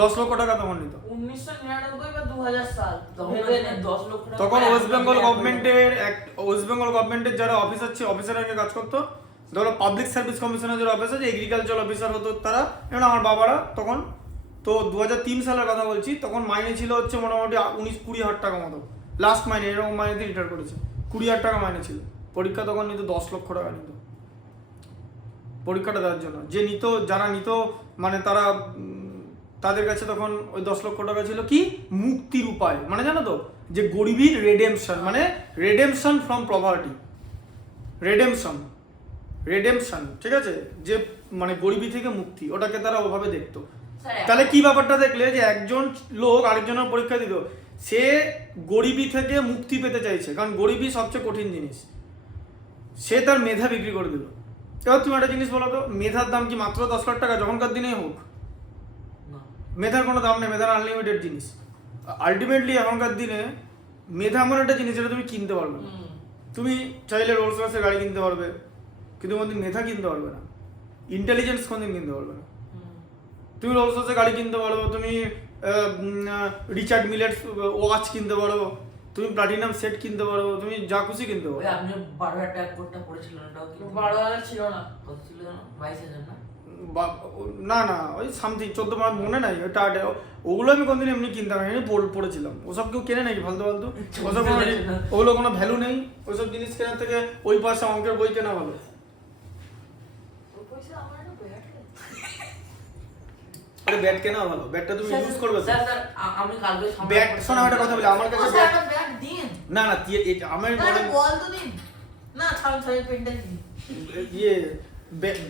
10 লক্ষ টাকা তখন নিত। 1999 বা 2000 সাল 10 লক্ষ টাকা তখন ওয়েস্ট বেঙ্গল গভর্নমেন্টের যারা অফিসারকে কাজ করতো, ধরো পাবলিক সার্ভিস কমিশনের যারা অফিসার, এগ্রিকালচার অফিসার হতো তারা, যেমন আমার বাবারা তখন। তো 2003 সালের কথা বলছি, তখন মাইনে ছিল হচ্ছে মোটামুটি 19-20 হাজার টাকা মতো, লাস্ট মাইনে, এরকম মাইনেতে রিটায়ার করেছে। 20 হাজার টাকা মাইনে ছিল। পরীক্ষা তখন নিত 10 লক্ষ টাকা নিত পরীক্ষাটা দেওয়ার জন্য। যারা নিত মানে তাদের কাছে তখন ওই 10 লক্ষ টাকা ছিল কি মুক্তির উপায়, মানে জানো তো যে গরিবীর রেডেমশন, মানে রেডেমশন ফ্রম পভার্টি, রেডেমশন, ঠিক আছে, যে মানে গরিবী থেকে মুক্তি, ওটাকে তারা ওভাবে দেখতো। তাহলে কি ব্যাপারটা দেখলে যে একজন লোক আরেকজনের পরীক্ষা দিত, সে গরিবী থেকে মুক্তি পেতে চাইছে, কারণ গরিবী সবচেয়ে কঠিন জিনিস, সে তার মেধা বিক্রি করে দিল। এবার তুমি একটা জিনিস বলো তো, মেধার দাম কি মাত্র 10 লাখ টাকা যখনকার দিনেই হোক? মেধার কোনো দাম নেই, মেধার আনলিমিটেড জিনিস। আলটিমেটলি এখনকার দিনে মেধা এমন একটা জিনিস যেটা তুমি কিনতে পারবে না। তুমি চাইলে রোলস রয়েসের গাড়ি কিনতে পারবে, কিন্তু কোনদিন মেধা কিনতে পারবে না, ইন্টেলিজেন্স কোনদিন কিনতে পারবে না। তুমি রোলস রয়েসের গাড়ি কিনতে পারো, তুমি রিচার্ড মিলের ওয়াচ কিনতে পারো, তুমি প্লাটিনাম সেট কিনতে পারো, তুমি যা খুশি কিনতে পারো। আপনি 12,000 টাকা কোটটা পড়েছিলেন, ওটাও 12,000 ছিল না, কত ছিল জানো? 22,000 না না? ওই সামথিং 14 মাস মনে নাই, ওটা ওগুলো আমি কোনদিন এমনি কিনতাম না, এমনি পড়েছিলাম। ওসব কেউ কেনে নাকি ফালতু ওসব, ওগুলো কোনো ভ্যালু নেই। ওইসব জিনিস কেনার থেকে ওই পয়সা অঙ্কের বই কেনা ভালো। আরে ব্যাট কেনা ভালো, ব্যাটটা তুমি ইউজ করবে তো। স্যার আমি কালকে ব্যাট শোনা একটা কথা বলি, আমার কাছে ব্যাট দিন না আমার বল তো দিন না, ছাড় পেনটা দিন।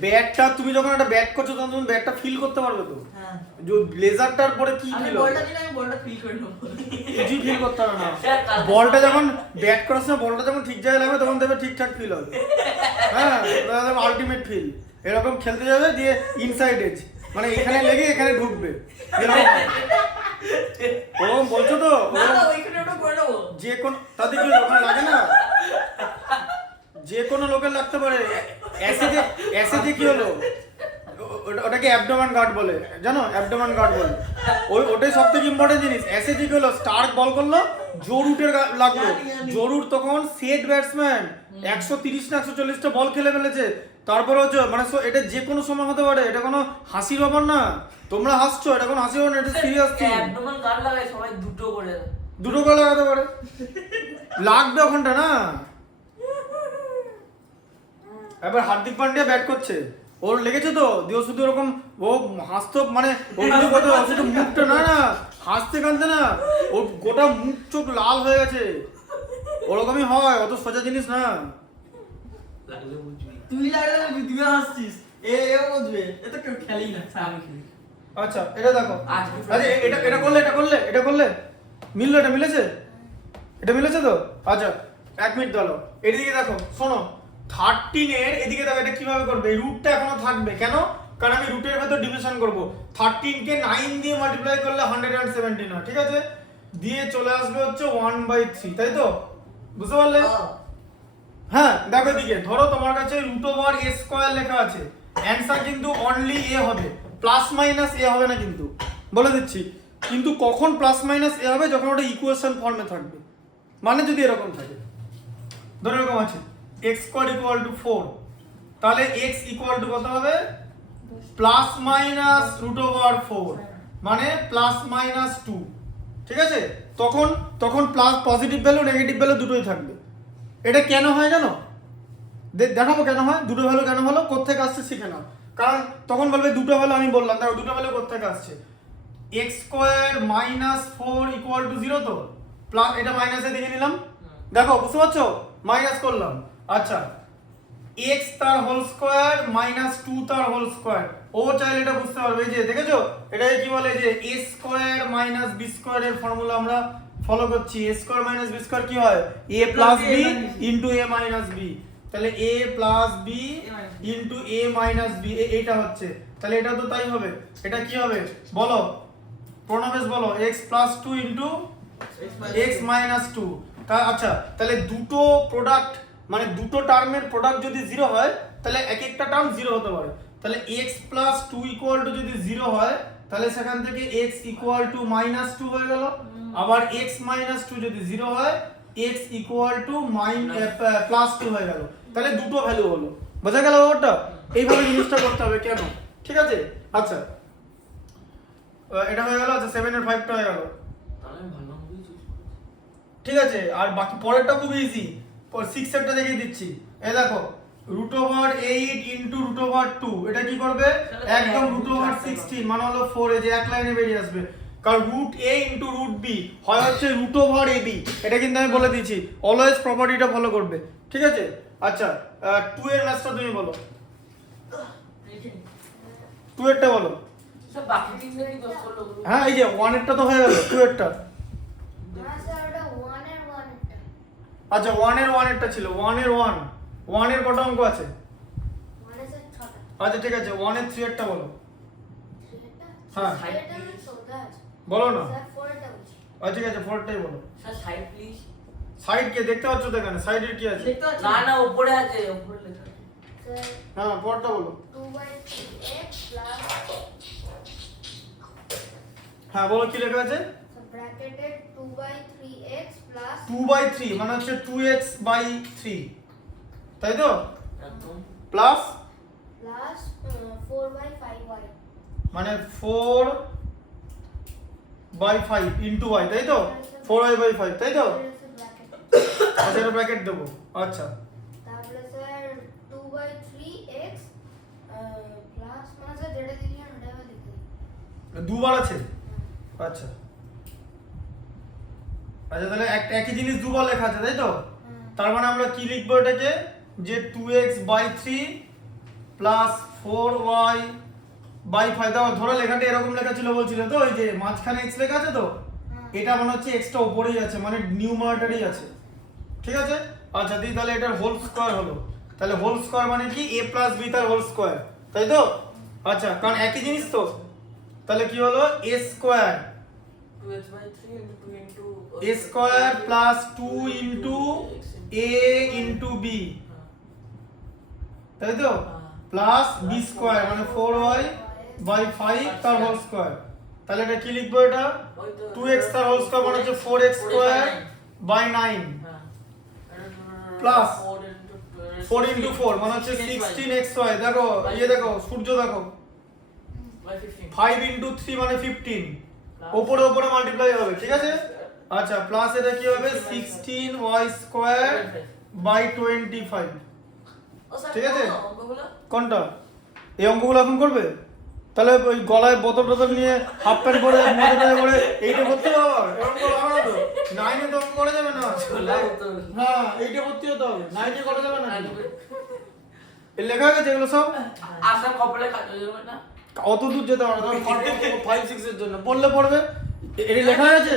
ব্যাটটা তুমি যখন একটা ব্যাট করছো তখন তুমি ব্যাটটা ফিল করতে পারবে তো। হ্যাঁ, যে ব্লেজারটার পরে কি আমি ফিল বলটা দিন, আমি বলটা ফিল করে নেব। কিছুই ফিল করতে হবে না। বলটা যখন ব্যাট করার সময় বলটা যখন ঠিক জায়গায় লাগবে তখন দেখবে ঠিকঠাক ফিল হবে। হ্যাঁ, আলটিমেট ফিল। এরকম খেলতে যাবে, দিয়ে ইনসাইড এজ মানে এখানে লেগে এখানে ঢুকবে, ওরকম বলছো তো। যে কোন তাদের কি ওখানে লাগে না, যে কোনো লোকের লাগতে পারে। অ্যাসেজে কি হলো, ওটাকে অ্যাবডোমেন গার্ড বলে, জানো? অ্যাবডোমেন গার্ড বলে, ওটাই সব থেকে ইম্পর্টেন্ট জিনিস। অ্যাসেজে কি হলো, স্টার্ক বল করলো, জরুটের লাগলো, জরুর তখন সেট ব্যাটসম্যান 130 না 140টা বল খেলে ফেলেছে। তারপরে হচ্ছে মানে এটা যে কোনো সময় হতে পারে, এটা কোনো হাসির ব্যাপার না। তোমরা হাসছো, এটা কোনো হাসির ব্যাপার না, এটা সিরিয়াস থিং। একদম গার্ড লাগায় সবাই দুটো করে লাগাতে পারে, লাগবে ওখানটা না। এবার হার্দিক পান্ডিয়া ব্যাট করছে, ওর লেগেছে তো, দিও শুধু ওরকম ও হাসতো, মানে ও শুধু কত শুধু মুখটা না হাসতে কাঁদতে না, ওর গোটা মুখ চোখ লাল হয়ে গেছে। ওরকমই হয়, অত সোজা জিনিস না। লাগলে বুঝবি, তুই লাগলে তুই হাসছিস, এও বুঝবে, এটা কেউ খেলি না, আমি খেলি। আচ্ছা এটা দেখো, আজকে আরে এটা করলে মিললো, এটা মিলেছে তো। আচ্ছা এক মিনিট দাঁড়াও, এদিকে দেখো, শোনো 13 এর এদিকে দেখো, এটা কিভাবে করবে, রুটটা এখনো থাকবে, কেন? কারণ আমি রুটের ভেতর ডিভিশন করব। 13 কে 9 দিয়ে মাল্টিপ্লাই করলে 117 হয়, ঠিক আছে, দিয়ে চলে আসবে হচ্ছে 1/3, তাই তো? বুঝতে পারলে? হ্যাঁ দেখো এদিকে, ধরো তোমার কাছে √a² লেখা আছে, অ্যানসার কিন্তু অনলি এ হবে, প্লাস মাইনাস এ হবে না, কিন্তু বলে দিচ্ছি, কিন্তু কখন প্লাস মাইনাস এ হবে, যখন ওটা ইকুয়েশন ফর্মে থাকবে, মানে যদি এরকম থাকে, ধরো এরকম আছে x² = 4, তাহলে x = কত হবে, প্লাস মাইনাস √4, মানে প্লাস মাইনাস 2, ঠিক আছে, তখন plus positive value negative value দুটোই থাকবে। এটা কেন হয় জানো? দেখাবো কেন হয়, দুটো ভ্যালু কেন হলো, কোত্থেকে আসছে শিখে নাও, কারণ তখন বলবে দুটো ভ্যালু, আমি বললাম দেখো দুটো ভ্যালু কোত্থেকে আসছে, x² - 4 = 0, তো প্লাস এটা মাইনাসে দিকে নিলাম, দেখো বুঝতে পারছো, মাইনাস করলাম, আচ্ছা x তার হোল স্কয়ার মাইনাস 2 তার হোল স্কয়ার, ও চাইলে এটা বুঝতে পারবে, এই যে দেখেছো, এটাকে কি বলে, যে a² - b² এর ফর্মুলা আমরা ফলো করছি, a² - b² কি হয়, a + b * a - b, তাহলে a + b * a - b, এটা হচ্ছে, তাহলে এটা তো তাই হবে, এটা কি হবে বলো, প্রণবেশ বলো, x + 2 * x - 2, আচ্ছা তাহলে দুটো প্রোডাক্ট, মানে দুটো টার্মের প্রোডাক্ট যদি 0 হয়, তাহলে এক একটা টার্ম 0 হতে পারে, তাহলে x + 2 = যদি 0 হয়, তাহলে সেখান থেকে x = -2 হয়ে গেল, আবার x - 2 যদি 0 হয়, x = +2 হয়ে গেল, তাহলে দুটো ভ্যালু হলো, বোঝা গেল ব্যাপারটা, এইভাবে জিনিসটা করতে হবে, কেন, ঠিক আছে, আচ্ছা এটা হয়ে গেল, আচ্ছা 7 এর 5টা হয়ে গেল, তাহলে আমি ভালো নম্বরই চুজ করেছি। ঠিক আছে, আর বাকি পরেরটা খুব ইজি, 6 এরটা দেখিয়ে দিচ্ছি, এই দেখো √8 * √2, এটা কি করবে, একদম √16 মানে হলো 4, এই যে এক লাইনে বেরিয়ে আসবে, কারণ √a * √b হয় হচ্ছে √ab, এটা কিন্তু আমি বলে দিয়েছি, অলওয়েজ প্রপার্টিটা ফলো করবে, ঠিক আছে, আচ্ছা 2 এর ম্যাথটা তুমি বলো, 2 এরটা বলো, স্যার বাকি তিনজনই দোষ করলো গুরু। হ্যাঁ এই যে 1 এরটা তো হয়ে গেল, 2 এরটা, না স্যার ওটা 1 এর 1 এটা আচ্ছা 1 এরটা ছিল, 1 এর কত অঙ্ক আছে, মানে স্যার 6টা আচ্ছা ঠিক আছে, 1 এর 3 এরটা বলো, 3টা হ্যাঁ। 3টা না 14টা আছে বলো না, স্যার 4টা বলছি আচ্ছা ঠিক আছে 4টাই বলো, স্যার সাইড প্লিজ। সাইড কে দেখতে পাচ্ছ তো এখানে, সাইডের কি আছে, দেখতে পাচ্ছ না না উপরে আছে, উপরে লেখা আছে। স্যার হ্যাঁ 4টা বলো, 2/3x প্লাস হ্যাঁ বলো কি লেখা আছে, স্যার ব্র্যাকেটে 2/3x প্লাস 2/3 মানে হচ্ছে 2x/3, তাই তো, একদম প্লাস প্লাস 4/5y মানে 4/5 ইনটু y, তাই তো, 4y/5, তাই তো, ব্র্যাকেট আচ্ছা এটা ব্র্যাকেট দেবো, আচ্ছা তারপরে স্যার 2/3x প্লাস মানে স্যার যেটা দিলেন ওটা আমি লিখে দিই দুবার আছে, আচ্ছা আচ্ছা তাহলে একই জিনিস দুবার লেখা আছে, তাই তো, তার মানে আমরা কি লিখবো এটাকে, যে 2x/3 প্লাস 4y/5, দাও ধরো লেখাটা এরকম লেখা ছিল বলছিল তো, ওই যে মাঝখানে x লেখা আছে তো, এটা মনে হচ্ছে x টা উপরেই আছে, মানে নিউমারেটরই আছে, ঠিক আছে, আচ্ছা দিই, তাহলে এটার হোল স্কয়ার হলো, তাহলে হোল স্কয়ার মানে কি a + b তার হোল স্কয়ার, তাই তো, আচ্ছা কারণ একই জিনিস তো, তাহলে কি হলো a square 2x/3 * 2 * a square plus 2 into a into b, তাই তো, প্লাস b স্কয়ার মানে 4y/5 তার হোল স্কয়ার, তাহলে এটা কি লিখবো, এটা 2x তার হোল স্কয়ার মানে হচ্ছে 4x²/9 প্লাস 4 ইনটু 4 মানে হচ্ছে 16xy, দেখো ইয়ে দেখো সূর্য দেখো, 5 ইনটু 3 মানে 15, উপরে উপরে মাল্টিপ্লাই হবে, ঠিক আছে, আচ্ছা প্লাস এটা কি হবে 16y²/25, ও স্যার ঠিক আছে? অঙ্কগুলো কোনটা, এই অঙ্কগুলো এখন করবে, তাহলে ওই গলায় বোতল টোতল নিয়ে হাফ প্যান্ট পরে মোজাটা পরে এইটা করতে হবে, আবার এরকম করে হবে না তো, 9 এ তো অঙ্ক করা যাবে না, হ্যাঁ এইটা ভর্তি হতে হবে, 9 এ করা যাবে না, এই লেখা আছে যেগুলো সব, আশা কপালে কাজ হয়ে যাবে না। অত দূর যেতে হবে না, 5 6 এর জন্য বললে পড়বে, এটা লেখা আছে,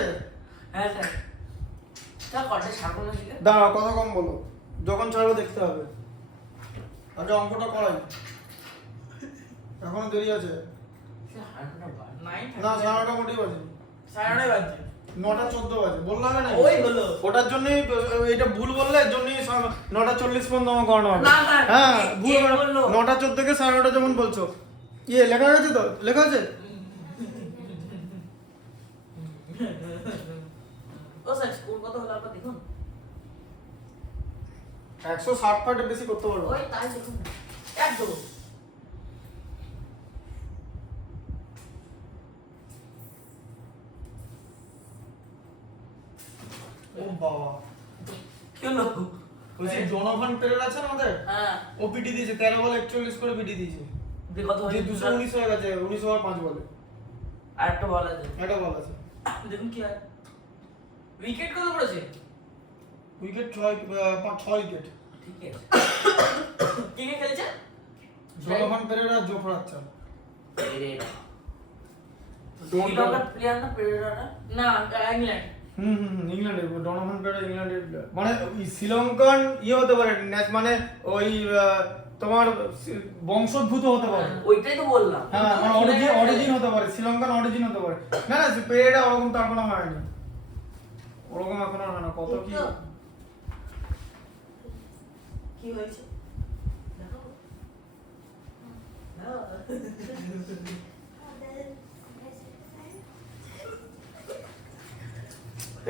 হ্যাঁ স্যার তা কটা ছাড়বো না দিকে দাঁড়াও, কথা কম বলো, যখন ছাড়বো দেখতে হবে। আগে অঙ্কটা করাই, এখনো দেরি আছে। না, 9:30 মোটেই বাজে, 9:30 বাজে। 9:14 বাজে, বললাম না? ওই হলো। ওটার জন্যই এটা ভুল বললে, এর জন্যই 9:40 পর্যন্ত আমার করানো হবে। না, না, হ্যাঁ, ভুল কে বললো? 9:14 থেকে 9:30 যেমন বলছো। ইয়ে লেখা আছে তো, লেখা আছে। ও স্যার স্কোর কত হলো আপনারা দেখুন। 160 পার্টের বেশি করতে পারবো। ওই তাই দেখুন না। একদম। ও বাবা, কি হলো? বলছি ডোনোভান পেরের আছে না আমাদের, হ্যাঁ। ও পিটি দিয়েছে 13 বলে 41 করে পিটি দিয়েছে। দিয়ে কত যে হয়েছে 219 হয়ে গেছে, 19 ওভার 5 বলে। আর একটা বল আছে এটা বল আছে। দেখুন কি হয়। উইকেট কত পড়েছে? Wicket 6 wicket. ঠিক আছে। কে কে খেলেছে? Donovan পেরের R Joe ফরাচ্চা। Perera Don't শ্রীলঙ্কার প্লেয়ার না পেরেরাটা না, ইংল্যান্ড। ইংল্যান্ডের ডোনোভান পেরের ইংল্যান্ডের player। মানে ওই শ্রীলঙ্কান ইয়ে হতে পারে, মানে ওই তোমার বংশোদ্ভূত হতে পারে। ওইটাই তো বললাম হ্যাঁ, মানে অরিজিন হতে পারে, শ্রীলঙ্কান অরিজিন হতে পারে। না না, পেরেরা ওরকম তো এখনো হয়নি, ওরকম এখনো হয় না। কত কি এই তো। কি হয়েছে? দেখো। না।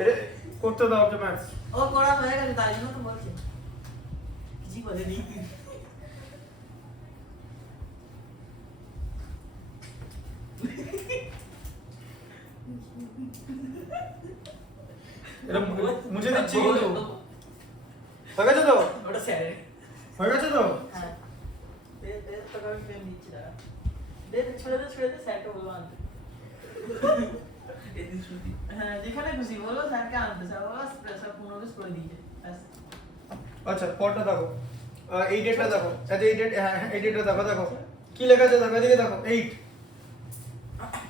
এটা করতে দাও যে ম্যাচ। ও করা হয়ে গেছে, তাই জন্য তো বলছি। কিছু বলেনি। এটা মুছে দিচ্ছি কিন্তু। হয়ে গেছে তো? ওটা স্যার। হয়ে গেছে তো? হ্যাঁ। দে তোকে আমি পেন দিচ্ছি দাঁড়া। দে ছুড়ে দে স্যারকে বলবো আনতে। এদিন শুধু হ্যাঁ, যেখানে খুশি বলো স্যারকে আনতে, স্যার বলো প্রেসার পুনরায় করে দিয়েছে। ব্যাস। আচ্ছা, পরটা দেখো, এই ডেটটা দেখো। আচ্ছা, এই ডেট, হ্যাঁ এই ডেটটা দেখো, দেখো কি লেখা আছে, দেখো এদিকে দেখো, 8।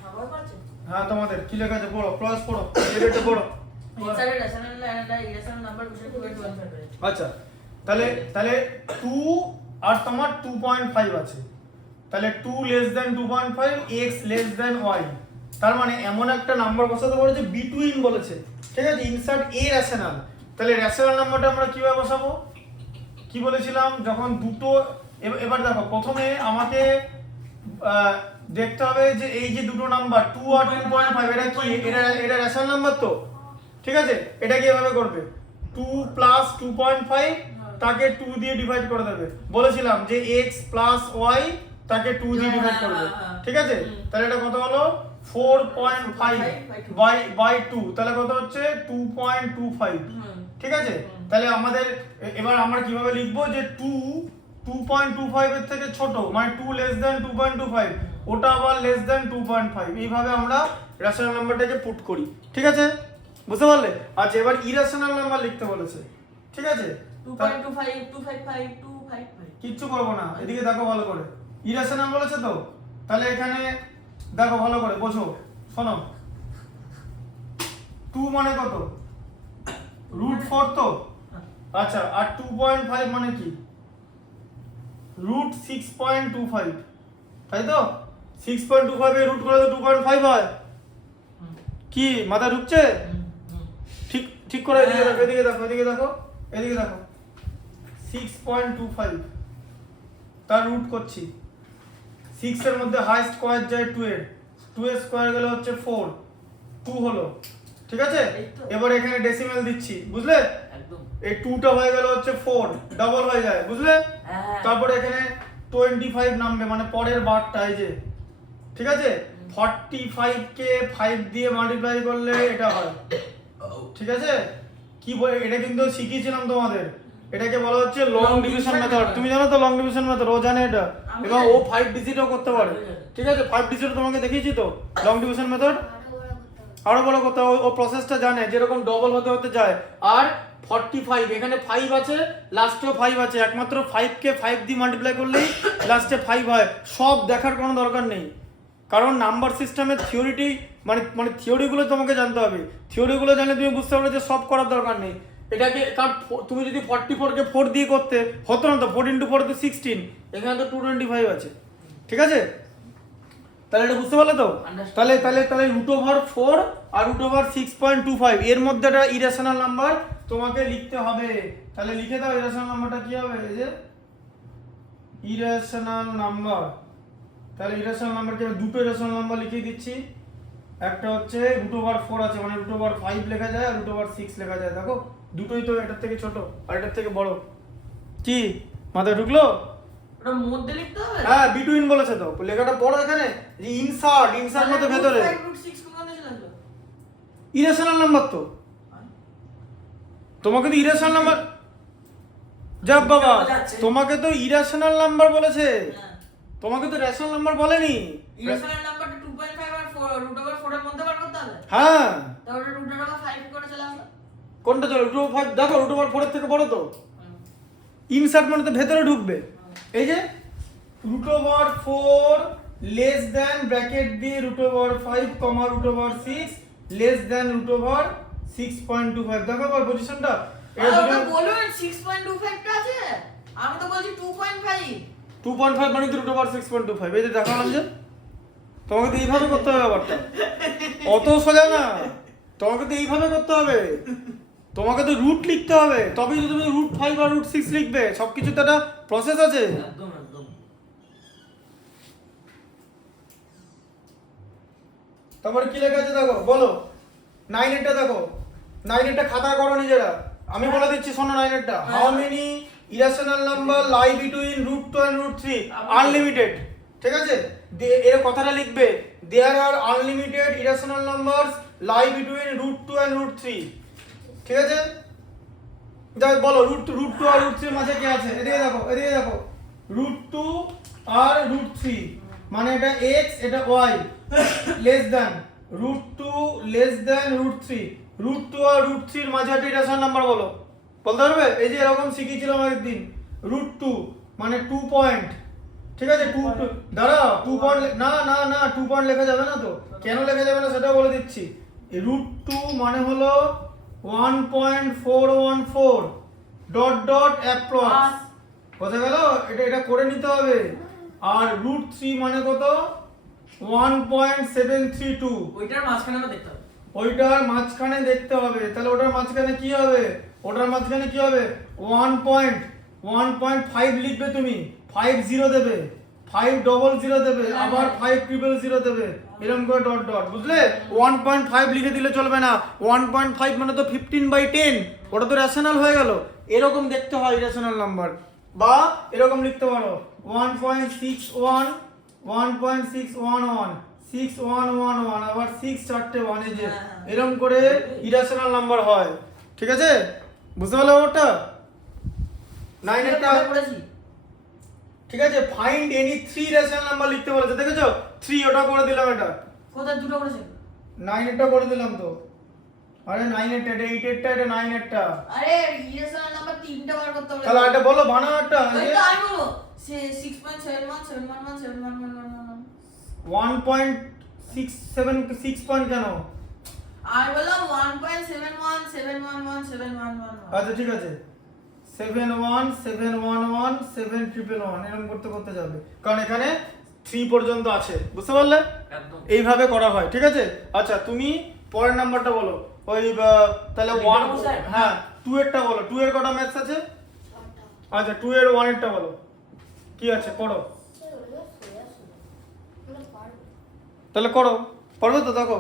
আমার পাচ্ছে। হ্যাঁ, তোমাদের কি লেখা আছে পড়ো, প্লাস পড়ো, এই ডেটটা পড়ো। ইনসাইডেড রেশনাল এন্ড ইরেশনাল নাম্বার বিশেষ করে 2.5 আচ্ছা, তাহলে 2 আর তোমার 2.5 আছে, তাহলে 2 less than 2.5, x less than y। তার মানে এমন একটা নাম্বার বসাতে পারো যে বিটুইন বলেছে, ঠিক আছে, ইনসার্ট এ রেশনাল। তাহলে রেশনাল নাম্বারটা আমরা কিভাবে বসাবো, কি বলেছিলাম, যখন দুটো, এবার দেখো প্রথমে আমাকে দেখতে হবে যে এই যে দুটো নাম্বার 2 আর 2.5, এটা কি, এটা রেশনাল নাম্বার তো, ঠিক আছে। এটা কি এভাবে করবে, 2 প্লাস 2.5 তাকে 2 দিয়ে ডিভাইড করে দেবে। বলেছিলাম যে x প্লাস y তাকে 2 দিয়ে ডিভাইড করবে, ঠিক আছে। তাহলে এটা কত হলো, 4.5 বাই 2, তাহলে কত হচ্ছে 2.25, ঠিক আছে। তাহলে আমাদের এবার আমরা কিভাবে লিখবো যে 2.25 এর থেকে ছোট, মানে 2 লেস দ্যান 2.25, ওটা আবার লেস দ্যান 2.5, এইভাবে আমরা রেশনাল নাম্বারটাকে পুট করি, ঠিক আছে, বুঝতে পারলে। আচ্ছা, এবার ইরেশনাল নাম্বার লিখতে বলেছে, ঠিক আছে। 2.25 255 255 কিচ্ছু করবো না, এদিকে দেখো ভালো করে, ইরেশনাল বলেছে তো, তাহলে এখানে দেখো ভালো করে, বোঝো, শোনো, 2 মানে কত, √4 তো। আচ্ছা, আর 2.5 মানে কি, √6.25, তাই তো। 6.25 এর রুট করে তো 2.5 হয়, কি মাথা ঢুকছে? ঠিক ঠিক করে এদিকে দেখো, এদিকে দেখো, এদিকে দেখো, এদিকে দেখো, 6.25 তার রুট করছি, 6 এর মধ্যে হাইস্ট স্কয়ার যায় 2 এর, 2 এর স্কয়ার গেলে হচ্ছে 4, 2 হলো, ঠিক আছে। এবার এখানে ডেসিমেল দিচ্ছি, বুঝলে, একদম এই 2টা হয়ে গেল হচ্ছে 4, ডাবল হয়ে যায়, বুঝলে। হ্যাঁ। তারপরে এখানে 25 নামবে, মানে পরের বারটা, এই যে, ঠিক আছে। 45 কে 5 দিয়ে মাল্টিপ্লাই করলে এটা হয়, ঠিক আছে। কি বলে, এটা কিন্তু শিখিয়েছিলাম তোমাদের, এটাকে বলা হচ্ছে লং ডিভিশন মেথড। তুমি জানো তো লং ডিভিশন মেথড, ও জানে এটা, এবং ও 5 ডিজিটও করতে পারে, ঠিক আছে। 5 ডিজিট তোমাকে দেখিয়েছি তো লং ডিভিশন মেথড, আরো বড় করতে হবে, ও প্রসেসটা জানে, যেরকম ডবল হতে হতে যায়। আর 45, এখানে 5 আছে, লাস্টেও 5 আছে, একমাত্র 5 কে 5 দিয়ে মাল্টিপ্লাই করলেই লাস্টে 5 হয়, সব দেখার কোনো দরকার নেই, কারণ নাম্বার সিস্টেমের থিওরিটি মানে থিওরিগুলো তোমাকে জানতে হবে। থিওরিগুলো জানলে তুমি বুঝতে পারবে যে সব করার দরকার নেই। এটাকে কারণ তুমি যদি 44কে 4 দিয়ে করতে হতো না তো, 4 × 4 তো 16, এখানে তো 225 আছে, ঠিক আছে? তাহলে এটা বুঝতে পারলে তো? তাহলে তাহলে তাহলে √4 আর √6.25 এর মধ্যে একটা ইরেশনাল নাম্বার তোমাকে লিখতে হবে। তাহলে লিখে দাও ইরেশনাল নাম্বারটা কি হবে, এই যে ইরেশনাল নাম্বার। তাহলে ইরেশনাল নাম্বার কি হবে, দুটো ইরেশনাল নাম্বার লিখে দিচ্ছি। একটা হচ্ছে √4 আছে, মানে √5 লেখা যায়, আর √6 লেখা যায়। দেখো দুটোই তো এটার থেকে ছোট আর এটার থেকে বড়। কি মাথায় ঢুকলো? ওটা মধ্যে লিখতে হবে? হ্যাঁ, বিটুইন বলেছে তো, লেখাটা পড়ো এখানে, যে ইনসার্ট মধ্যে ভেতরে। √6 কোন মধ্যে চলে আসলো? ইরেশনাল নাম্বার তো, তোমাকে তো ইরেশনাল নাম্বার, যাব বাবা, তোমাকে তো ইরেশনাল নাম্বার বলেছে, হ্যাঁ, তোমাকে তো রেশনাল নাম্বার বলেনি। ইরেশনাল নাম্বারটা 2.5 আর 4 এর মধ্যে বার করতে হবে। হ্যাঁ, তাহলে √5 করে চলে আসলো। কোনটা চলো, √5 দেখো, √4 এর থেকে বড় তো, ইনসার্ট মানে তো ভেতরে ঢুকবে। এই যে √4 লেস দ্যান ব্র্যাকেট দিয়ে √5, √6 লেস দ্যান √6.25। দেখো আবার পজিশনটা, আর ওটা বলুন 6.25 টা আছে, আমি তো বলছি 2.5। 2.5 মানে তো √6.25। এই যে দেখালাম যে, তোমাকে তো এইভাবে করতে হবে ব্যাপারটা, অত সোজা না, তোমাকে তো এইভাবে করতে হবে, তোমাকে তো রুট লিখতে হবে, তবেই তো তুমি √5 আর √6 লিখবে। সবকিছু তো একটা প্রসেস আছে। একদম একদম। তারপরে কি লেখা আছে দেখো, বলো 9 এরটা দেখো, 9 এরটা খাতা করো নিজেরা, আমি বলে দিচ্ছি শোনো। 9 এরটা, how many irrational number lie between √2 and √3? Unlimited, ঠিক আছে? এর কথাটা লিখবে, there are unlimited irrational numbers lie between √2 and √3, ঠিক আছে? যাই বলো, √2 আর √3 এর মাঝে কি আছে? এদিকে দেখো, এদিকে দেখো, √2 আর √3, মানে এটা x এটা y, less than √2 less than √3। √2 আর √3 এর মাঝে একটা ইরেশনাল নাম্বার বলো, বলতে পারবে? এই যে এরকম শিখিয়েছিলাম একদিন, √2 মানে 2 পয়েন্ট, ঠিক আছে? 2 দাঁড়াও, 2 পয়েন্ট না না না 2 পয়েন্ট লেখা যাবে না তো, কেন লেখা যাবে না সেটা বলে দিচ্ছি। √2 মানে হলো 1.414 ডট ডট অ্যাপ্রক্স, বোঝা গেল? এটা করে নিতে হবে। আর √3 মানে কত, 1.732, ওইটার মাঝখানে আমরা দেখতে হবে। ওইটার মাঝখানে দেখতে হবে। তাহলে ওটার মাঝখানে কি হবে, ওটার মাঝখানে কি হবে, 1.5 লিখবে তুমি, 50 দেবে, 500 দেবে, আবার 5000 দেবে, এরকম করে ডট ডট, বুঝলে? 1.5 লিখে দিলে চলবে না, 1.5 মানে তো 15/10, ওটা তো রেশনাল হয়ে গেল। এরকম দেখতে হয় রেশনাল নাম্বার, বা এরকম লিখতে পারো 1.61 1.611 6111, আবার 6 চারটে 1, এই যে এরকম করে ইরেশনাল নাম্বার হয়, ঠিক আছে? বুঝতে পারলে ওটা 9 এরটা, পড়েছি। ঠিক আছে? ফাইন্ড এনি 3 রেশনাল নাম্বার লিখতে বলেছে, দেখেছো? 3 ওটা করে দিলাম, এটা কোথায় দুটো করেছে? 9 এরটা করে দিলাম তো। আরে 9 এরটা, এটা 8 এরটা, এটা 9 এরটা। আরে ইরেশনাল নাম্বার তিনটা বার করতে হবে। তাহলে এটা বলো, বানাও একটা। ওই তো আমি বলবো 6.71 1.676 পয়েন্ট কেন? আর বললাম 1.7171111111। আচ্ছা ঠিক আছে, 71711 এরকম করতে করতে যাবে, কারণ এখানে 3 পর্যন্ত আছে, বুঝতে পারলে? একদম। এইভাবে করা হয়, ঠিক আছে? আচ্ছা তুমি পরের নাম্বারটা বলো, ওই তাহলে 1, হ্যাঁ 2 এরটা বলো, 2 এর কটা ম্যাথস আছে? আচ্ছা 2 এর 1 এরটা বলো, কি আছে করো, তাহলে করো, পারবে তো? দেখো,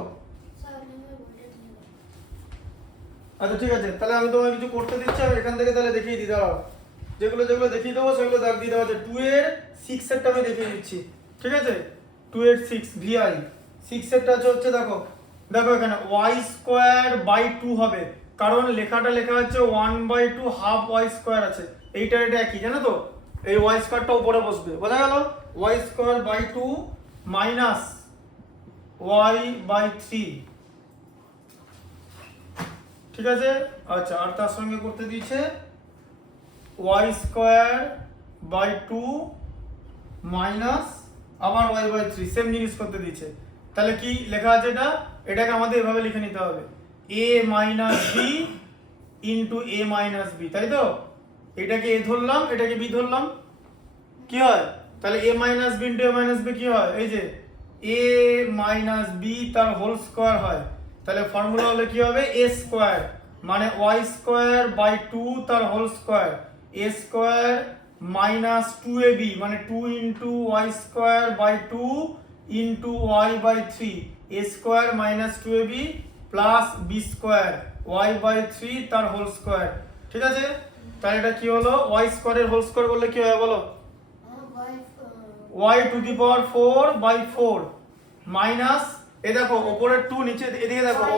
আচ্ছা ঠিক আছে, তাহলে আমি তোমাকে কিছু করতে দিচ্ছি, আমি এখান থেকে তাহলে দেখিয়ে দিই, দাঁড়াও, যেগুলো যেগুলো দেখিয়ে দেবো সেগুলো দাগ দিয়ে দেওয়া আছে। 2 এর 6 এরটা আমি দেখিয়ে দিচ্ছি, ঠিক আছে? 2 এর 6 VI 6 এরটা হচ্ছে, দেখো দেখো এখানে y²/2 হবে, কারণ লেখাটা লেখা আছে 1/2 হাফ y² আছে, এইটা এটা একই, জানো তো? এই y² টা উপরে বসবে, বোঝা গেল? y²/2 মাইনাস y/3, ঠিক আছে? আচ্ছা, আর তার সঙ্গে করতে দিয়েছে y²/2 মাইনাস আবার y/3 সেম জিনিস করতে দিয়েছে। তাহলে কি লেখা আছে এটা? এটাকে আমাদের এভাবে লিখে নিতে হবে a minus b into a minus b, তাই তো? এটাকে a ধরলাম, এটাকে b ধরলাম, কি হয়? তাহলে a minus b into a minus b কি হয়? এই যে a মাইনাস b তার হোল স্কোয়ার হয়। তাহলে ফর্মুলা হলে কি হবে? a স্কোয়ার মানে y স্কোয়ার বাই 2 তার whole square, a square minus 2ab মানে 2 into y square by 2 into y by 3, a square minus 2ab plus b square y by 3 তার হোল স্কোয়ার। ঠিক আছে? তাহলে এটা কি হলো? y স্কোয়ারের হোল স্কোয়ার করলে কি হয় বলো? y to the power 4 by 4 minus এ দেখো উপরের 2 নিচে এদিকে দেখো,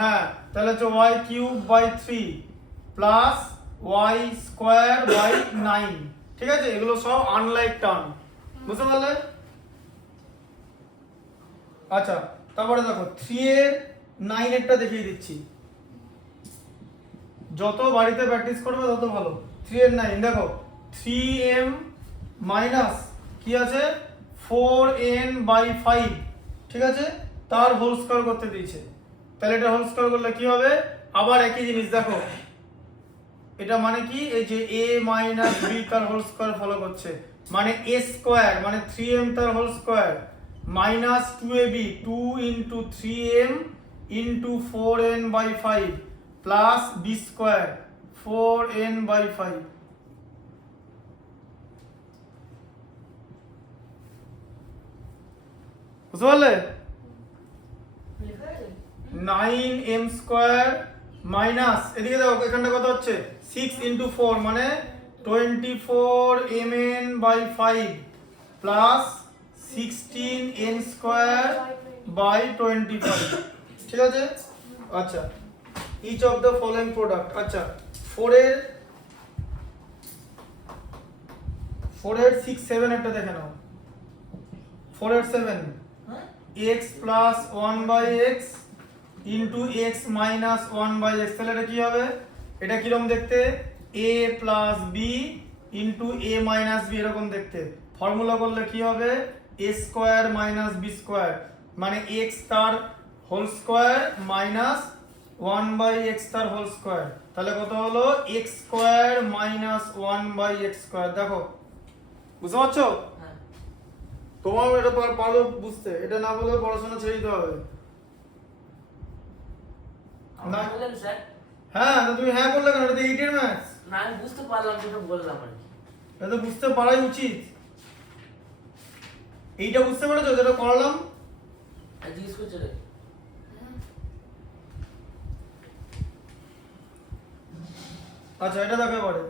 হ্যাঁ তাহলে হচ্ছে y cube by 3 plus y square by 9। ঠিক আছে? এগুলো সব আনলাইক টার্ম, বুঝতে পারলে? আচ্ছা তারপরে দেখো 3 এর 9 এরটা দেখিয়ে দিচ্ছি, যত বাড়িতে প্র্যাকটিস করবে তত ভালো। 3 এর 9 দেখো 3m মাইনাস কি আছে 4n বাই 5, ঠিক আছে, তার হোল স্কয়ার করতে দিয়েছে। তাহলে এটা হোল স্কয়ার করলে কি হবে? আবার একই জিনিস দেখো, এটা মানে কি এই যে a মাইনাস b তার হোল স্কয়ার ফলো করছে, মানে a স্কয়ার মানে 3m তার whole square minus 2ab 2 into 3m into 4n by 5 plus b square 4n by 5। বুঝতে পারলে? লেখা আছে? 9m স্কয়ার মাইনাস এদিকে দেখো এখানটা কত হচ্ছে 6 ইন্টু 4 মানে 24mn by 5 plus 16n square by 25। ঠিক আছে? আচ্ছা each of the following product, আচ্ছা 4 এর 6 7 একটা দেখে নাও। 4 এর 7 হ্যাঁ x plus 1 by x into x minus 1 by x, তাহলে এটা কি হবে? এটা কিরকম দেখতে? a plus b into a minus b এরকম দেখতে। ফর্মুলা করলে কি হবে? a square minus b square মানে x তার whole square minus 1 by x তার হোল স্কোয়ার, তাহলে কত হলো? x square minus 1 by x square. দেখো বুঝতে পারছো? হ্যাঁ তোমার এটা পারো বুঝতে, এটা না বলে পড়াশোনা ছেড়ে দিতে হবে। আপনি না। বললেন স্যার? হ্যাঁ তো তুমি হ্যাঁ করলে কেন? এটা তো 8 এর ম্যাথস, না আমি বুঝতে পারলাম যেটা বললাম আর কি। এটা তো বুঝতে পারাই উচিত। এইটা বুঝতে পেরেছো যেটা করালাম? আর জিজ্ঞেস করছে রে আচ্ছা এটা দেখো এবারে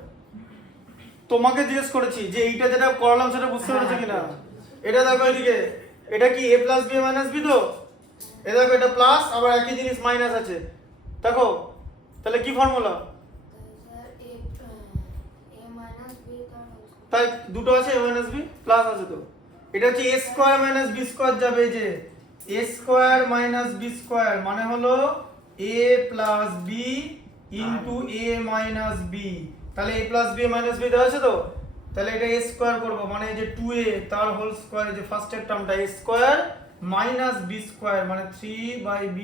তোমাকে জিজ্ঞেস করেছি যে এইটা যেটা করালাম সেটা বুঝতে পেরেছো কিনা। এটা দেখো এদিকে, এটা কি a plus b minus b তো? এ দেখো এটা প্লাস আবার একই জিনিস মাইনাস আছে, দেখো তাহলে কি ফর্মুলা? তাই দুটো আছে a মাইনাস b প্লাস আছে, তো এটা হচ্ছে a square minus b square যাবে, এই যে a square minus b square মানে হলো a plus b into a minus b। তাহলে a plus b minus b দেওয়া আছে তো, তাহলে এটা a স্কয়ার করবো মানে এই যে 2a তার হোল স্কয়ার, এই যে ফার্স্টের টার্মটা a square minus b square মানে 3 বাই b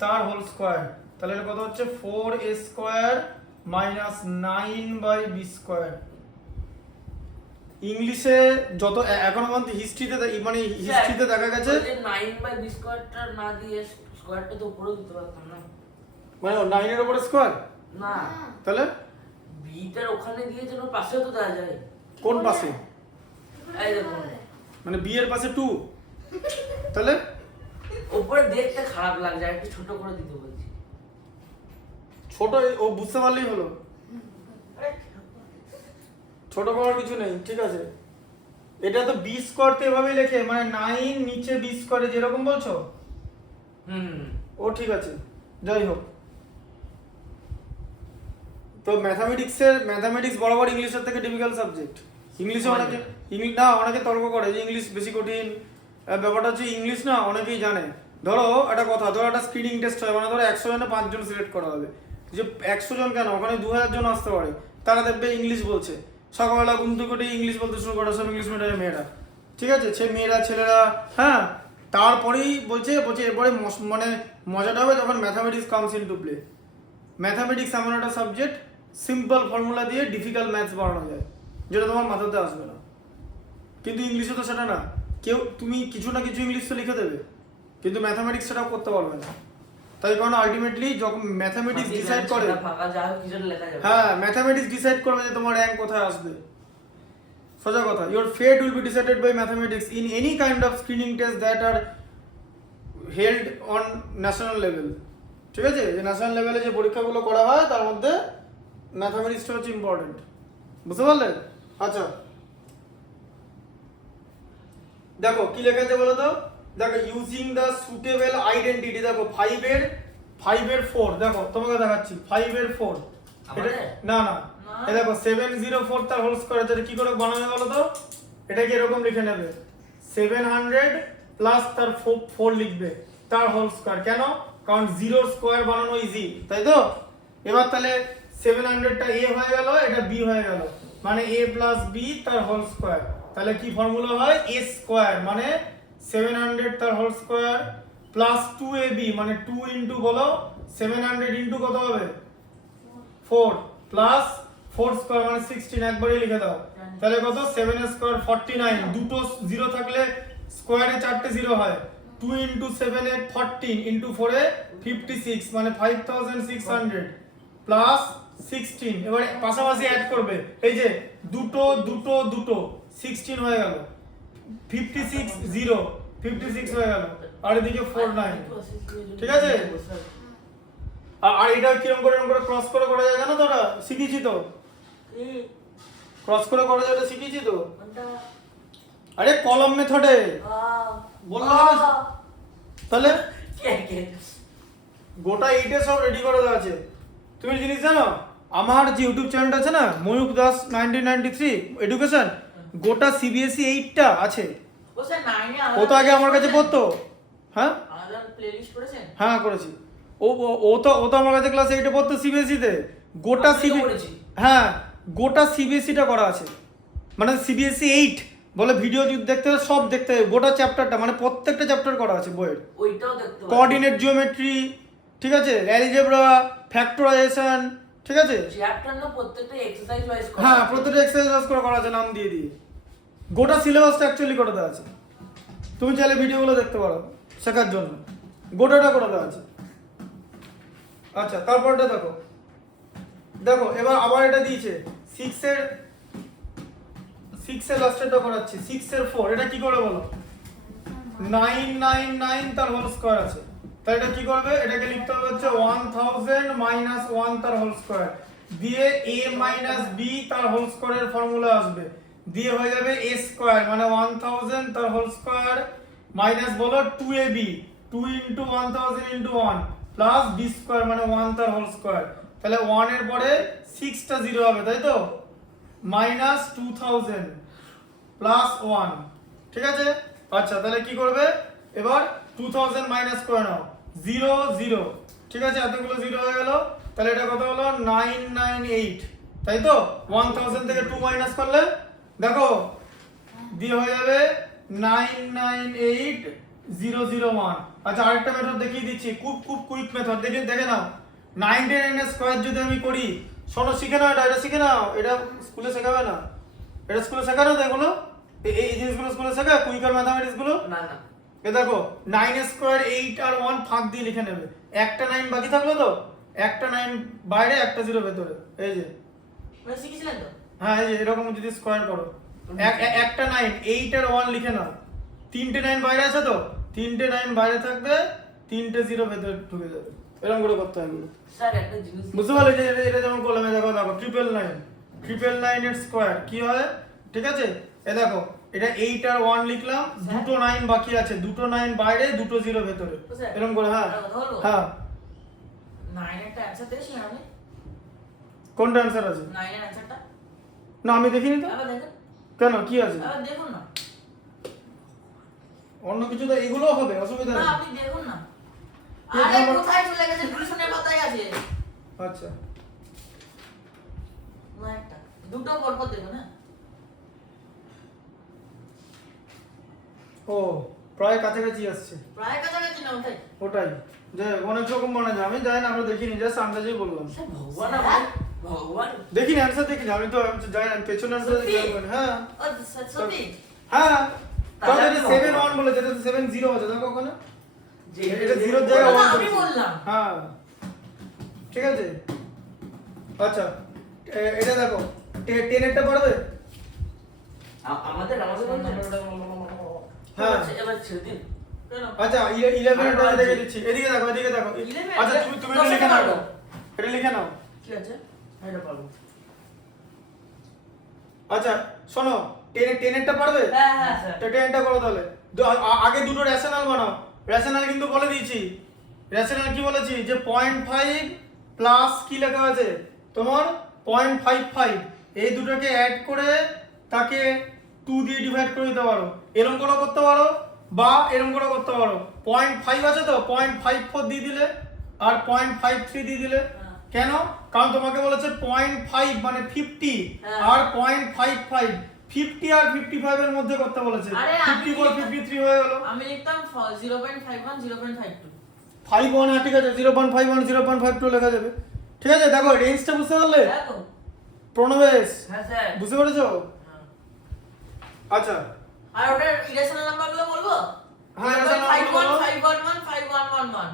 তার হোল স্কয়ার, তাহলে এটা কত হচ্ছে 4a square minus 9 by b square. ইংলিশে যত এখনো পর্যন্ত হিস্ট্রিতে মানে হিস্ট্রিতে দেখা গেছে 9 বাই b স্কয়ারটা না দিয়ে স্কয়ারটা তো উপরে দিতে পারতাম না। মানে 9 এর উপরে স্কয়ার, না তাহলে বিটার ওখানে দিয়ে যেন পাশেও তো দেওয়া যায়। কোন পাশে? এই দেখুন মানে b এর পাশে 2, তাহলে উপরে দেখতে খারাপ লাগছে, আর একটু ছোট করে দিতে বলছি। ছোট ও বুঝতে পারলেই হলো, ছোট করার কিছু নেই। ঠিক আছে, এটা তো b স্কয়ার তো এভাবেই লেখে, মানে 9 নিচে b স্কয়ারে যেরকম বলছো ও ঠিক আছে। যাই হোক, তো ম্যাথামেটিক্স বরাবর ইংলিশের থেকে ডিফিকাল্ট সাবজেক্ট। ইংলিশে অনেকে অনেকে তর্ক করে যে ইংলিশ বেশি কঠিন। ব্যাপারটা হচ্ছে ইংলিশ না অনেকেই জানে। ধরো একটা কথা, ধরো একটা স্ক্রিনিং টেস্ট হয়, মানে ধরো 100 জনে 5 জন সিলেক্ট করা হবে, যে 100 জন কেন, ওখানে 2000 জন আসতে পারে, তারা দেখবে ইংলিশ বলছে, সকালবেলা ঘুম থেকে উঠে ইংলিশ বলতে শুরু করে, সব ইংলিশ মিডিয়ামের মেয়েরা। ঠিক আছে, সে মেয়েরা ছেলেরা, হ্যাঁ। তারপরেই বলছে এরপরে মানে মজাটা হবে যখন mathematics comes in to play. Mathematics এমন একটা সাবজেক্ট, সিম্পল ফর্মুলা দিয়ে ডিফিকাল্ট ম্যাথস বানানো যায়, যেটা তোমার মাথাতে আসবে না। কিন্তু ইংলিশে তো সেটা না, তুমি কিছু না কিছু ইংলিশ তো লিখে দেবে, কিন্তু ম্যাথামেটিক্স সেটা করতে পারবে না। তাই কারণ আলটিমেটলি যখন ম্যাথামেটিক্স ডিসাইড করে, ফাঁকা যা হোক কিছু লেখা যাবে। হ্যাঁ, ম্যাথামেটিক্স ডিসাইড করবে যে তোমার র্যাঙ্ক কোথায় আসবে। সোজা কথা, your fate will be decided by mathematics in any kind of screening tests that are held on national level. ঠিক আছে, যে ন্যাশনাল লেভেলে যে পরীক্ষাগুলো করা হয় তার মধ্যে ম্যাথামেটিক্সটা হচ্ছে ইম্পর্টেন্ট। বুঝতে পারলে? আচ্ছা, দেখো কি লেখা আছে বলো তো। দেখো, ইউজিং দ্য সুটেবল আইডেন্টিটি, দেখো 5 এর 4, দেখো তোমাকে দেখাচ্ছি 5 এর 4, এটা না না, এই দেখো 704 তার হোল স্কয়ার আছে, কি করে বানাবে বলো তো। এটাকে এরকম লিখে নেবে, 700 প্লাস তার 4 লিখবে, তার হোল স্কয়ার। কেন? কারণ 0 স্কয়ার বানানো ইজি, তাই তো। এবার তাহলে 700টা a হয়ে গেল, এটা b হয়ে গেল, মানে a প্লাস b তার হোল স্কয়ার। তাহলে কি ফর্মুলা হয়? a স্কয়ার মানে 700 তার হোল স্কয়ার প্লাস 2ab মানে 2 ইনটু বলো 700 ইনটু কত হবে 4 প্লাস 4 স্কয়ার মানে 16, একবারই লিখে দাও। তাহলে কত? 7 স্কয়ার 49, দুটো 0 থাকলে স্কয়ারে 4টে 0 হয়। 2 ইনটু 7 এ 14 ইনটু 4 এ 56 মানে 5600 প্লাস 16। এবারে পাশাপাশি অ্যাড করবে, এই যে দুটো 16 হয়ে গেল, 56 হয়ে গেল, আর এদিকে 49। ঠিক আছে, আর এটা কিরকম করে ক্রস করে করা যায় জানো তো? ওটা শিখিয়েছি তো, ক্রস করে করা যায়, ওটা শিখিয়েছি তো। আরে কলম মেথডে বললাম। তাহলে গোটা 8 এ সব রেডি করে দেওয়া আছে। তুমি জিনিস জানো, আমার যে ইউটিউব চ্যানেলটা আছে না, ময়ূক দাস 1993 এডুকেশন, গোটা সিবিএসই 8টা আছে। ও তো আগে আমার কাছে পড়তো। হ্যাঁ হ্যাঁ করেছি। ও তো আমার কাছে ক্লাস 8 এ পড়তো সিবিএসই তে। গোটা সিবিএসই, হ্যাঁ গোটা সিবিএসইটা করা আছে, মানে সিবিএসই 8 বলে ভিডিও দেখতে হবে, সব দেখতে হবে, গোটা চ্যাপ্টারটা, মানে প্রত্যেকটা চ্যাপ্টার করা আছে বইয়ের। ওইটাও দেখতে হবে, কোঅর্ডিনেট জিওমেট্রি, ঠিক আছে, অ্যালজেব্রা, ফ্যাক্টরাইজেশন, ঠিক আছে, চ্যাপ্টার না প্রত্যেকটা এক্সারসাইজ ওয়াইজ করা। হ্যাঁ প্রত্যেকটা এক্সারসাইজ ওয়াইজ করা আছে, নাম দিয়ে দিয়ে। গোটা সিলেবাসটা অ্যাকচুয়ালি করে দেওয়া আছে, তুমি চাইলে ভিডিওগুলো দেখতে পারো শেখার জন্য, গোটাটা করে দেওয়া আছে। আচ্ছা, তারপরটা দেখো, দেখো এবার আবার এটা দিয়েছে 6 এর লাস্টেরটা করাচ্ছি, 6 এর 4, এটা কি করে বলো? 999 তার হোল স্কয়ার আছে, তাহলে এটা কি করবে? এটাকে লিখতে হবে হচ্ছে 1000 মাইনাস 1 তার হোল স্কয়ার, দিয়ে a মাইনাস b তার হোল স্কয়ারের ফর্মুলা আসবে, দিয়ে হয়ে যাবে a স্কয়ার মানে 1000 তার হোল স্কয়ার মাইনাস বলো 2ab, 2 into 1000 into 1 plus b square মানে 1 তার হোল স্কয়ার। তাহলে 1 এর পরে 6টা 0 হবে, তাই তো, মাইনাস 2000 প্লাস 1, ঠিক আছে। আচ্ছা, তাহলে কি করবে এবার? 2000 মাইনাস করে নাও, 0 0, ঠিক আছে, এতগুলো 0 হয়ে গেল। তাহলে এটা কত হলো? 998, তাই তো। 1000 থেকে 2 মাইনাস করলে দেখো দিয়ে হয়ে যাবে 998001। আচ্ছা, আরেকটা মেথড দেখিয়ে দিচ্ছি, খুব কুইক মেথড, দেখে নাও। 99 এর স্কয়ার যদি আমি করি, শোনো শিখে নাও, এটা শিখে নাও, এটা স্কুলে শেখাবে না, এটা স্কুলে শেখানো তো, এগুলো এই জিনিসগুলো স্কুলে শেখায়, কুইকার ম্যাথমেটিক্স গুলো না না। এ দেখো 9 স্কয়ার 8 আর 1 ফাঁক দিয়ে লিখে নেবে, একটা 9 বাকি থাকলো তো, একটা 9 বাইরে, একটা 0 ভেতরে, এই যে মানে শিখেছিলেন তো? হ্যাঁ, এই যে এরকম যদি স্কয়ার করো, একটা 9 8 আর 1 লিখে নাও, তিনটে 9 বাইরে আছে তো, তিনটে 9 বাইরে থাকবে, তিনটে 0 ভেতরে ঢুকে যাবে, এরকম করে করতে হবে। স্যার একটা জিনিস বুঝতে পারলে যে এটা যেমন করলাম, দেখো 999 এর স্কয়ার কি হয়, ঠিক আছে। এ দেখো এটা 8 আর 1 লিখলাম, দুটো 9 বাকি আছে, দুটো 9 বাইরে, দুটো 0 ভেতরে, এরকম করে। হ্যাঁ হ্যাঁ, 9 এর অ্যানসার দিয়েছি আমি। কোনটা অ্যানসার আছে? 9 এর অ্যানসারটা না আমি দেখিনি তো। আবার দেখুন, কেন, কি আছে? আবার দেখুন না, অন্য কিছু তো এগুলো হবে, অসুবিধা না নেই। আপনি দেখুন না। এই আরে আমার- কোথায় চলে গেছে? টিউশনের কথাই আছে। আচ্ছা, না একটা দুটো পরপর দেখুন, হ্যাঁ ও প্রায় কাছাকাছি আসছে প্রায় কাছাকাছি না ওটাই। ওটাই যে অনেক রকম বানা যায় আমি জানি না, আমরা দেখিনি, জাস্ট আন্দাজেই বললাম। স্যার ভগবান আমার ভগবান দেখিনি অ্যান্সার দেখিনি, আমি তো জানি না পেছনে অ্যান্সার সত্যি? দেখি। হ্যাঁ ও সত্যি? হ্যাঁ তাহলে তাহলে আমি 7-1 বলেছে, এটা তো 7-0 আছে দেখো ওখানে। যে এটা 0 এর জায়গায় ওটা 1 আমি বললাম। হ্যাঁ ঠিক আছে। আচ্ছা এটা দেখো 10 এরটা পারবে? আমাদের বলতে হ্যাঁ। এবার ছেড়ে দিন। কেন? আচ্ছা 11 এরটা আমি দেখে দিচ্ছি, এদিকে দেখো এদিকে দেখো। 11? আচ্ছা তুমি এটা লিখে নাও, এটা লিখে নাও। কি আছে? এটা পারবো। আচ্ছা শোনো 10 এরটা পারবে? হ্যাঁ হ্যাঁ স্যার। তো 10টা করো তাহলে। আগে দুটো রেশনাল বানাও। রেশনাল কিন্তু বলে দিয়েছি, রেশনাল কি বলেছি যে 0.5 প্লাস কি লেখা আছে তোমার 0.55, এই দুটোকে অ্যাড করে তাকে 2 দিয়ে ডিভাইড করে দিতে পারো, এরকম করে করতে পারো বা এরকম করে করতে পারো। 0.5 আছে তো 0.54 দিয়ে দিলে আর 0.53 দিয়ে দিলে। হ্যাঁ। কেন? কারণ তোমাকে বলেছে 0.5 মানে 50 হ্যাঁ। আর 0.55, 50 আর 55 এর মধ্যে করতে বলেছে। আরে আমি 54 53 হয়ে গেল। আমি লিখতাম 0.51 0.52। 51 ঠিক আছে, 0.51 0.52 লেখা যাবে। ঠিক আছে দেখো রেঞ্জটা বুঝতে পারলে? দেখো প্রণবেশ হ্যাঁ স্যার। বুঝতে পেরেছো? হ্যাঁ। আচ্ছা আর ওটার ইরেশনাল নাম্বারগুলো বলবো? হ্যাঁ, irrational number বলো। 511 5111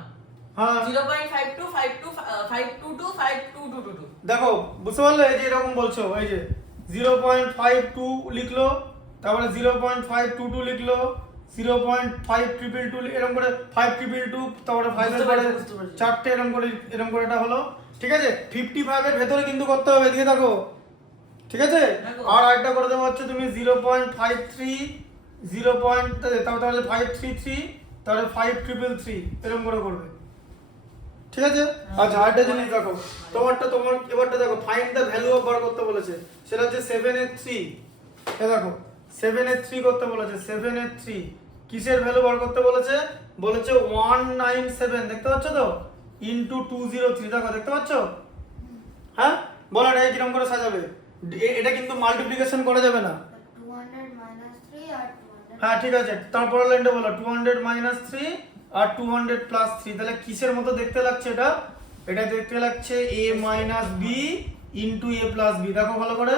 হ্যাঁ 0.52 52 522 52222। দেখো বুঝতে পারলে? এই যে এরকম বলছো, এই যে 0.52 লিখলো, তারপরে 0.522 লিখলো, 0.5222 এরকম করে 5222, তারপরে 5 এর বুঝতে পরে পেরেছি, বুঝতে পেরেছি। চারটে এরকম করে এটা হলো। ঠিক আছে 55 এর ভেতরে কিন্তু করতে হবে, এদিকে দেখো। ঠিক আছে দেখো। আর আরেকটা করে দেওয়া হচ্ছে তুমি 0.53 তারপরে 533, তারপরে 5333 এরকম করে করবে। ঠিক আছে আচ্ছা আরেকটা জিনিস দেখো, তোমার এবারটা দেখো, ফাইন্ড দ্য ভ্যালু অফ বার করতে বলেছে, সেটা হচ্ছে 7 এর 3। এ দেখো 7 এর 3 করতে বলেছে, 7 এর 3 কিসের ভ্যালু বার করতে বলেছে? বলেছে 197, দেখতে পাচ্ছ তো, ইনটু 203, দেখো দেখতে পাচ্ছ? হ্যাঁ বলো এটা কিরকম করে সাজাবে? এটা কিন্তু মাল্টিপ্লিকেশন করা যাবে না। 200 minus 3 আর 200 হ্যাঁ ঠিক আছে, তারপরের লাইনটা বলো 200 মাইনাস 3 আর 200 প্লাস 3, তাহলে কিসের মতো দেখতে লাগছে এটা? এটা দেখতে লাগছে a minus b into a plus b, দেখো ভালো করে,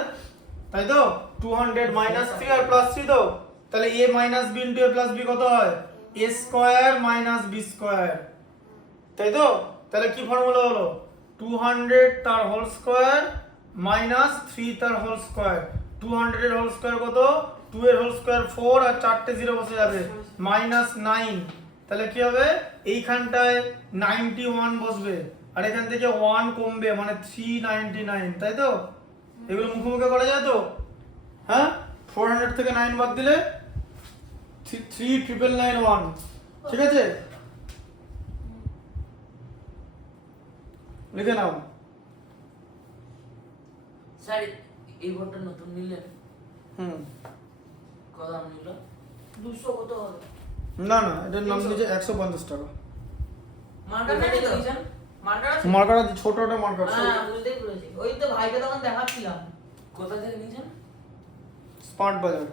তাই তো? 200 মাইনাস 3 আর প্লাস 3 তো, তাহলে a minus b into a plus b কত হয়? a square minus b square, তাই তো? তাহলে কি ফর্মুলা হলো? 200 তার হোল স্কয়ার মাইনাস 3 তার হোল স্কয়ার। 200 এর হোল স্কয়ার কত? 2 এর হোল স্কয়ার 4 আর চারটে 0 বসে যাবে, মাইনাস 9। তাহলে কি হবে? এইখানটায় 91 বসবে আর এখান থেকে 1 কমবে, মানে 399, তাই তো? এগুলো মুখে মুখে করা যায় তো? হ্যাঁ 400 থেকে 9 বাদ দিলে 39991, ঠিক আছে? লিখে নাও। স্যার এই বোর্ডটা নতুন নিলেন, হুম কত দাম নিল? 200 কত হলো? না না এটার নাম দিয়েছে 150 টাকা। মার্কার নেই তো? মার্কার আছে? মার্কার আছে, ছোটটা মার্কার। হ্যাঁ বুঝতেই পেরেছি, ওই তো ভাইকে তখন দেখাচ্ছিলাম। কোথা থেকে নিয়েছেন? স্মার্ট বাজার।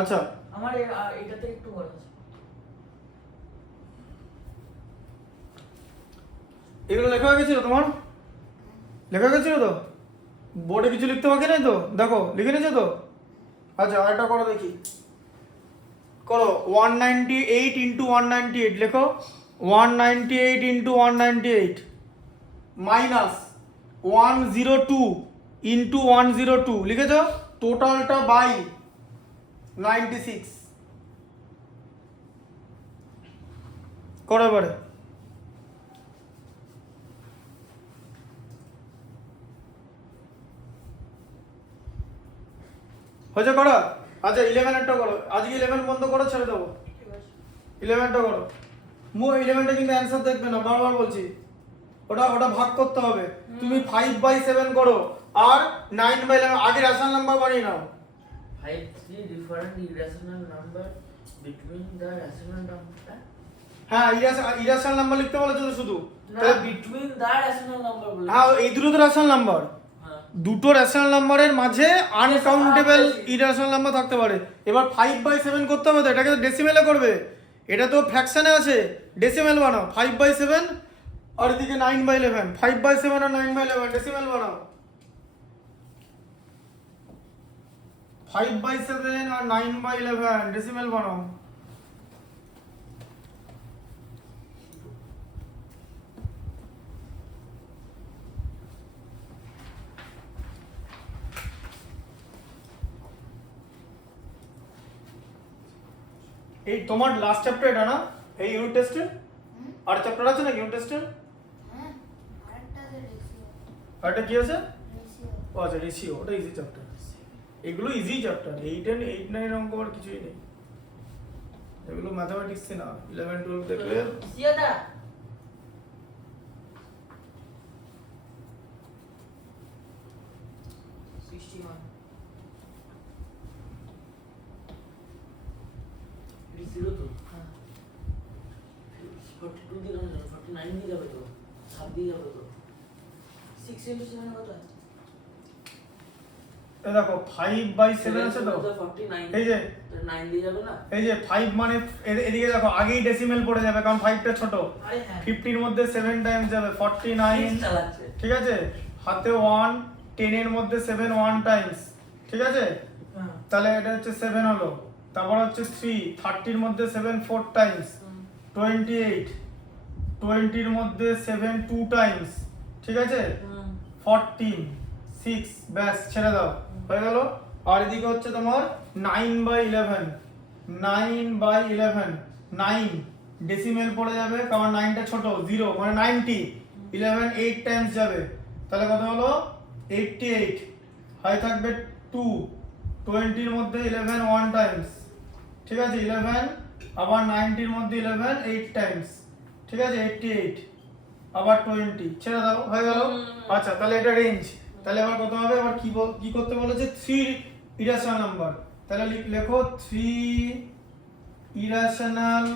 আচ্ছা আমার এটাতে একটু বড় আছে। এগুলো লেখা হয়ে গেছিল তোমার? লেখা হয়ে গেছিল তো? বোর্ডে কিছু লিখতে বাকি নেই তো? দেখো লিখে নিয়েছো তো? আচ্ছা আরেকটা করো দেখি, করো 198 ইন্টু 198, লেখো 198 ইন্টু 198 মাইনাস 102 ইন্টু 102, লিখেছো? টোটালটা বাই 96, করো এবারে। হয়েছে করা? আচ্ছা 11 এরটা করো, আজকে 11 বন্ধ করো, ছেড়ে দেবো। ঠিক আছে 11টা করো। 11টা কিন্তু অ্যানসার দেখবে না, বারবার বলছি, ওটা ভাগ করতে হবে। তুমি 5/7 করো আর 9/11, আগে রেশনাল নাম্বার বানিয়ে নাও। 53 different irrational number between the rational number. হ্যাঁ ইরাশনাল নাম্বার লিখতে বলেছো তো শুধু, না, তাহলে between the rational number বলে। হ্যাঁ এই দুটো তো রেশনাল নাম্বার, হ্যাঁ দুটো রেশনাল নাম্বারের মাঝে আনকাউন্টেবল ইরেশনাল নাম্বার থাকতে পারে। এবার 5/7 করতে হবে তো, এটাকে তো ডেসিমেলে করবে, এটা তো ফ্র্যাকশনে আছে, ডেসিমেল বানাও। 5/7 আর এদিকে 9/11, 5/7 আর 9/11 ডেসিমেল বানাও। 5/7 আর 9/11 ডেসিমেল বানাও। এই তোমার লাস্ট চ্যাপ্টার এটা না, এই ইউনিট টেস্টের আর চ্যাপ্টার আছে না ইউনিট টেস্টের? হ্যাঁ আরেকটা আছে রেশিও। আর এটা কি আছে? রেশিও ও আচ্ছা রেশিও, ওটা ইজি চ্যাপ্টার। এগুলো ইজি চ্যাপ্টার, 8 and 8 9 অঙ্ক আর কিছুই নেই, এগুলো ম্যাথমেটিক্স না। 11 12 দেখলে জিয়াদা জিরো তো 42 দিয়ে কেন যাবে, 49 দিয়ে যাবে তো, 7 দিয়ে যাবে তো। 6 into 7 কত হয়? এই দেখো 5/7 আছে তো, 49 এই যে 9 দিয়ে যাবে না। এই যে 5 মানে এদিকে দেখো আগেই ডেসিমেল পড়ে যাবে কারণ 5টা ছোট। আরে হ্যাঁ 50 এর মধ্যে 7 টাইমস যাবে 49, চালাচ্ছে। ঠিক আছে, হাতে 1, 10 এর মধ্যে 7 1 টাইমস, ঠিক আছে, হ্যাঁ তাহলে এটা হচ্ছে 7 হলো। তারপর হচ্ছে 3, 30 এর মধ্যে 7 4 টাইমস, 28, 20 এর মধ্যে 7 2 টাইমস, ঠিক আছে, 14, 6, ব্যাস ছেড়ে দাও, হয়ে গেল। আর এদিকে হচ্ছে তোমার 9/11, 9/11, 9 ডেসিমেল পড়ে যাবে কারণ 9টা ছোট, 0 মানে 90, 11 8 টাইমস যাবে, তাহলে কত হলো 88, হাই থাকবে 2, 20 এর মধ্যে 11 1 টাইমস, ঠিক আছে, 11, আবার 90 এর মধ্যে 11 8 টাইমস, ঠিক আছে, 88, আবার 20, ছেড়ে দাও, হয়ে গেল। আচ্ছা তাহলে এটা রেঞ্জ, তাহলে এবার কত হবে, এবার কি করতে বলেছে, 3 ইরেশনাল নাম্বার, তাহলে লেখো 3 ইরেশনাল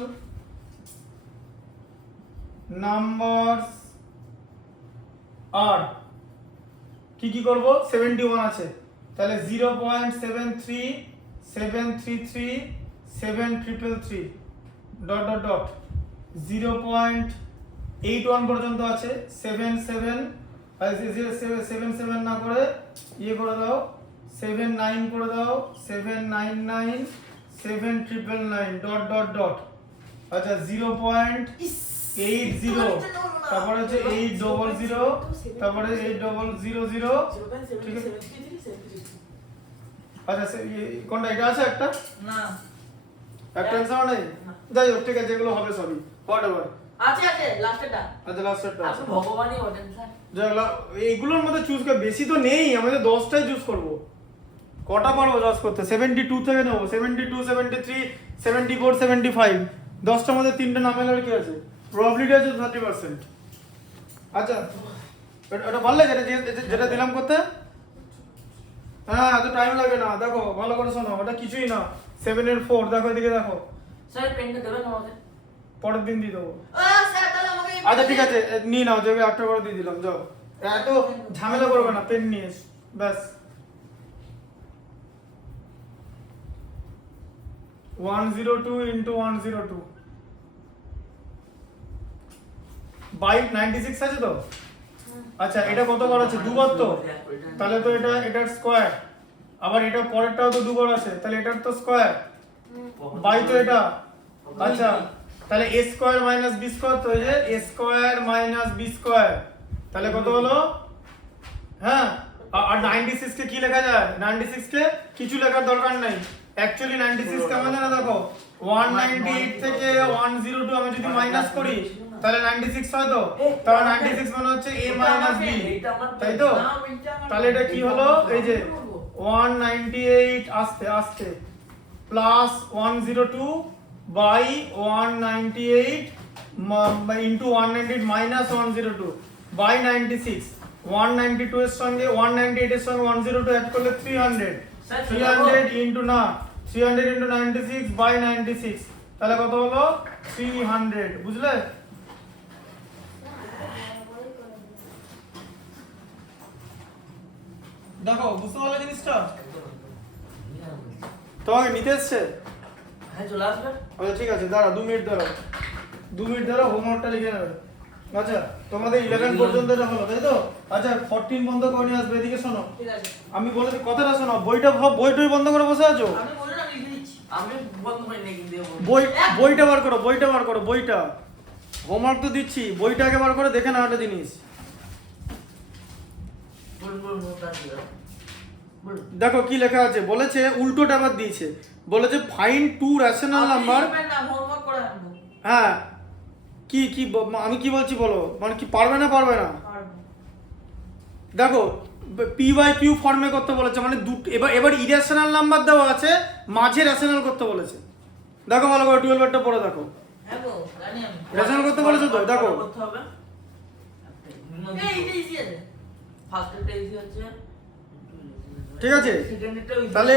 নাম্বারস আর কি করব, 71 আছে, তাহলে 0.73 733 7333 ডট ডট ডট 0.81 পর্যন্ত আছে, 77 আর 77 না করে ইয়ে করে দাও, 79 করে দাও, 799 7999 ডট ডট ডট। আচ্ছা 0.80, তারপরে হচ্ছে 800, তারপরে 8000, ঠিক আছে। আচ্ছা কোনটা এটা আছে একটা না একটা অ্যান্সার নেই, যাই হোক ঠিক আছে, এগুলো হবে সবই হোয়াটএভার। আছে আছে লাস্টেরটা আচ্ছা লাস্টটা আপনি ভগবানই বটেন স্যার। যেগুলো এইগুলোর মধ্যে চুজ করে, বেশি তো নেই, আমাদের 10টাই চুজ করব, কটা পারবো চুজ করতে, 72 থেকে নেবো, 72 73 74 75, 10টার মধ্যে 3টে নাম এলে কি আছে, প্রবাবিলিটি আছে 30%। আচ্ছা এটা ভালো লাগে, যেটা দিলাম করতে, হ্যাঁ এত টাইম লাগে না, দেখো ভালো করে শোনো, ওটা কিছুই না, 7 এর 4, দেখো এদিকে দেখো, স্যার পেনটা দেবেন আমাকে? পরের দিন দিয়ে দেবো। স্যার তাহলে আমাকে আচ্ছা ঠিক আছে নিয়ে নাও, যে একটা করে দিয়ে দিলাম, যাও, এত ঝামেলা করবে না, পেন নিয়ে এসো, ব্যাস। 102 into 102 বাই 96 আছে তো। আচ্ছা এটা কতবার আছে, দুবার তো, তাহলে তো এটার স্কয়ার, আবার এটা পরেরটাও তো দুবার আছে, তাহলে এটার তো স্কয়ার, বাই তো এটা। আচ্ছা তাহলে a square minus b square, তো এই যে a square minus b square, তাহলে কত হলো, হ্যাঁ। আর 96 কে কি লেখা যায়, 96 কে কিছু লেখার দরকার নাই, অ্যাকচুয়ালি 96 কেমন জানো, দেখো 198 থেকে 102 আমি যদি মাইনাস করি তাহলে 96 হয় তো, তাহলে 96 মানে হচ্ছে a মাইনাস b, তাই তো। তাহলে এটা কি হলো, এই যে 198 আস্তে আস্তে plus 102 by 198 into 198 minus 102 by 96, 192 এর সঙ্গে 198 এর সঙ্গে 102 অ্যাড করলে 300, 300 ইন্টু না 300 ইন্টু 96 বাই 96, তাহলে কত হলো 300, বুঝলে। দেখো বুঝতে পারলে জিনিসটা? একদম একদম। নিয়ে আসবো। তোমাকে নিতে এসছে? হ্যাঁ চলে আসবে। আচ্ছা ঠিক আছে, দাঁড়া 2 মিনিট দাঁড়াও, 2 মিনিট দাঁড়াও, হোমওয়ার্কটা লিখে নেবে। আচ্ছা তোমাদের 11 পর্যন্ত এটা হলো তাই তো? আচ্ছা 14 বন্ধ করে নিয়ে আসবে। এদিকে শোনো, ঠিক আছে আমি বলেছি কথাটা শোনো, বইটা বইটই বন্ধ করে বসে আছো? আপনি বলুন আমি লিখে দিচ্ছি আমি বন্ধ করে নিয়ে কিন্তু বইটা বার করো, বইটা বার করো, বইটা। হোমওয়ার্ক তো দিচ্ছি, বইটা আগে বার করে দেখে নাও একটা জিনিস। বলুন বলুন বলুন তার কি বলুন। দেখো কি লেখা আছে, বলেছে উল্টোটা আবার দিয়েছে, বলেছে find two rational number. Homework করে আনবো হ্যাঁ কি কি আমি কি বলছি বলো, মানে কি পারবে না পারবে না? পারবো দেখো পি বাই কিউ ফর্মে করতে বলেছে, মানে এবার ইরেশনাল নাম্বার দেওয়া আছে, মাঝে রেশনাল করতে বলেছে। দেখো ভালো করে 12 এরটা পড়ে দেখো, হ্যাঁ গো জানি আমি রেশনাল করতে বলেছে তো, দেখো করতে হবে। এই এটা ইজি আছে ফার্স্ট একটা ইজি আছে। ঠিক আছে? সেকেন্ড একটা তাহলে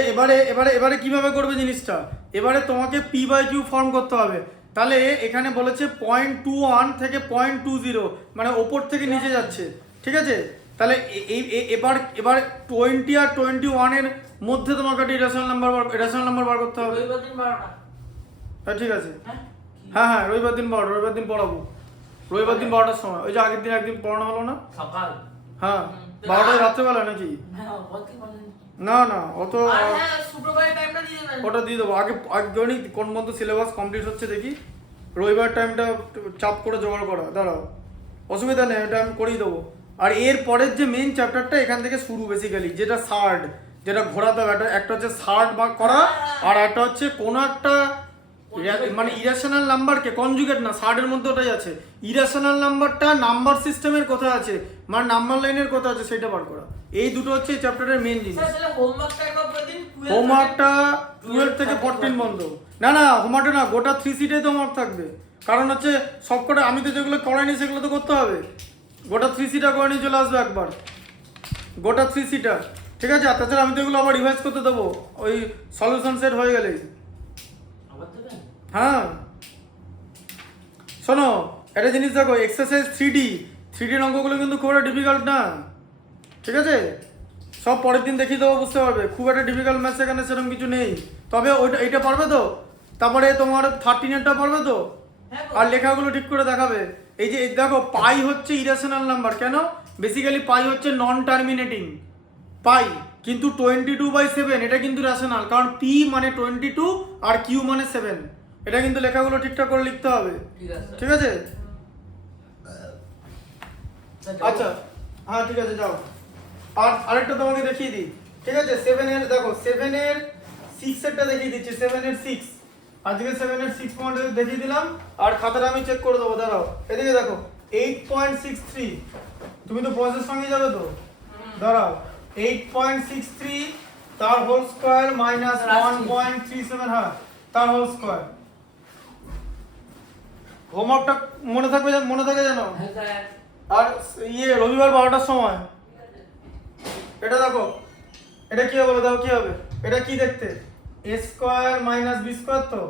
এবারে কিভাবে করবে জিনিসটা, এবারে তোমাকে পি বাই কিউ ফর্ম করতে হবে। তাহলে এখানে বলেছে 0.21 থেকে 0.20, মানে ওপর থেকে নিচে যাচ্ছে, ঠিক আছে? তাহলে এবার 20 আর 21 এর মধ্যে তোমাকে একটা রেশনাল নাম্বার বার করতে হবে। রবিবার দিন 12টা হ্যাঁ ঠিক আছে, হ্যাঁ হ্যাঁ রবিবার দিন 12টা, রবিবার দিন পড়াবো, রবিবার দিন 12টার সময়। ওই যে আগের দিন একদিন পড়ানো হলো না? সকাল। হ্যাঁ 12টায় রাত্রেবেলা নাকি? হ্যাঁ কত মানে না অত আর হ্যাঁ শুক্রবারের টাইমটা দিয়ে দেবেন ওটা দিয়ে দেবো। আগে কোন মতো সিলেবাস কমপ্লিট হচ্ছে দেখি, রবিবার টাইমটা চাপ করে জোগাড় করা, দাঁড়াও অসুবিধা নেই, ওটা আমি করেই দেবো। আর এর পরের যে মেইন চ্যাপ্টারটা এখান থেকে শুরু, বেসিক্যালি যেটা সার্ড, যেটা ঘোরাতে হবে, একটা হচ্ছে সার্ড বা করা, আর একটা হচ্ছে কোনো একটা মানে ইরেশনাল নাম্বারকে কনজুগেট না, সার্ডের মধ্যে ওটাই আছে, ইরেশনাল নাম্বারটা নাম্বার সিস্টেমের কোথায় আছে, মানে নাম্বার লাইনের কোথায় আছে সেটা বার করা। এই দুটো হচ্ছে এই চ্যাপ্টারের মেইন জিনিস। স্যার তাহলে হোমওয়ার্কটা একবার করে দিন হোমওয়ার্কটা 12 থেকে 14 বন্ধ। না হোমওয়ার্কটা না, গোটা 3 সিটে তো হোমওয়ার্ক থাকবে, কারণ হচ্ছে সবকটা আমি তো যেগুলো করাইনি সেগুলো তো করতে হবে। গোটা 3 সিটা করে নিয়ে চলে আসবে একবার, গোটা 3 সিটা, ঠিক আছে? আর তাছাড়া আমি তো এগুলো আবার রিভাইজ করতে দেবো ওই সলিউশন সেট হয়ে গেলেই। আবার দেবেন? হ্যাঁ শোনো একটা জিনিস দেখো, এক্সারসাইজ 3D অঙ্কগুলো কিন্তু খুব একটা ডিফিকাল্ট না, ঠিক আছে? সব পরের দিন দেখিয়ে দেবো, বুঝতে পারবে, খুব একটা ডিফিকাল্ট ম্যাথ এখানে সেরকম কিছু নেই। তবে এইটা পারবে তো, তারপরে তোমার 13-এরটা পারবে তো, হ্যাঁ গো আর লেখাগুলো ঠিক করে দেখাবে। এই যে দেখো পাই হচ্ছে ইরেশনাল নাম্বার, কেন? বেসিক্যালি পাই হচ্ছে নন টার্মিনেটিং পাই, কিন্তু 22/7 এটা কিন্তু রেশনাল, কারণ পি মানে 22 আর কিউ মানে 7, এটা কিন্তু লেখাগুলো ঠিকঠাক করে লিখতে হবে, ঠিক আছে। ঠিক আছে? আচ্ছা হ্যাঁ ঠিক আছে যাও। আর আরেকটা তোমাকে দেখিয়ে দিই, ঠিক আছে? 7 এর দেখো, 7 এর 6 এরটা দেখিয়ে দিচ্ছি, 7 এর 6 আজকে 7 এর 6 পয়েন্ট দেখিয়ে দিলাম, আর খাতাটা আমি চেক করে দেবো, দাঁড়াও এদিকে দেখো 8.63, তুমি তো প্রসেস সঙ্গে যাবে তো, দাঁড়াও 8.63 তার হোল স্কয়ার মাইনাস 1.37, হ্যাঁ তার হোল স্কয়ার। হোমওয়ার্কটা মনে থাকে জানো? হ্যাঁ স্যার। আর রবিবার 12টার সময় এটা দেখো, এটা কি হবে দাও, কি হবে এটা, কি দেখতে a square minus b square, তো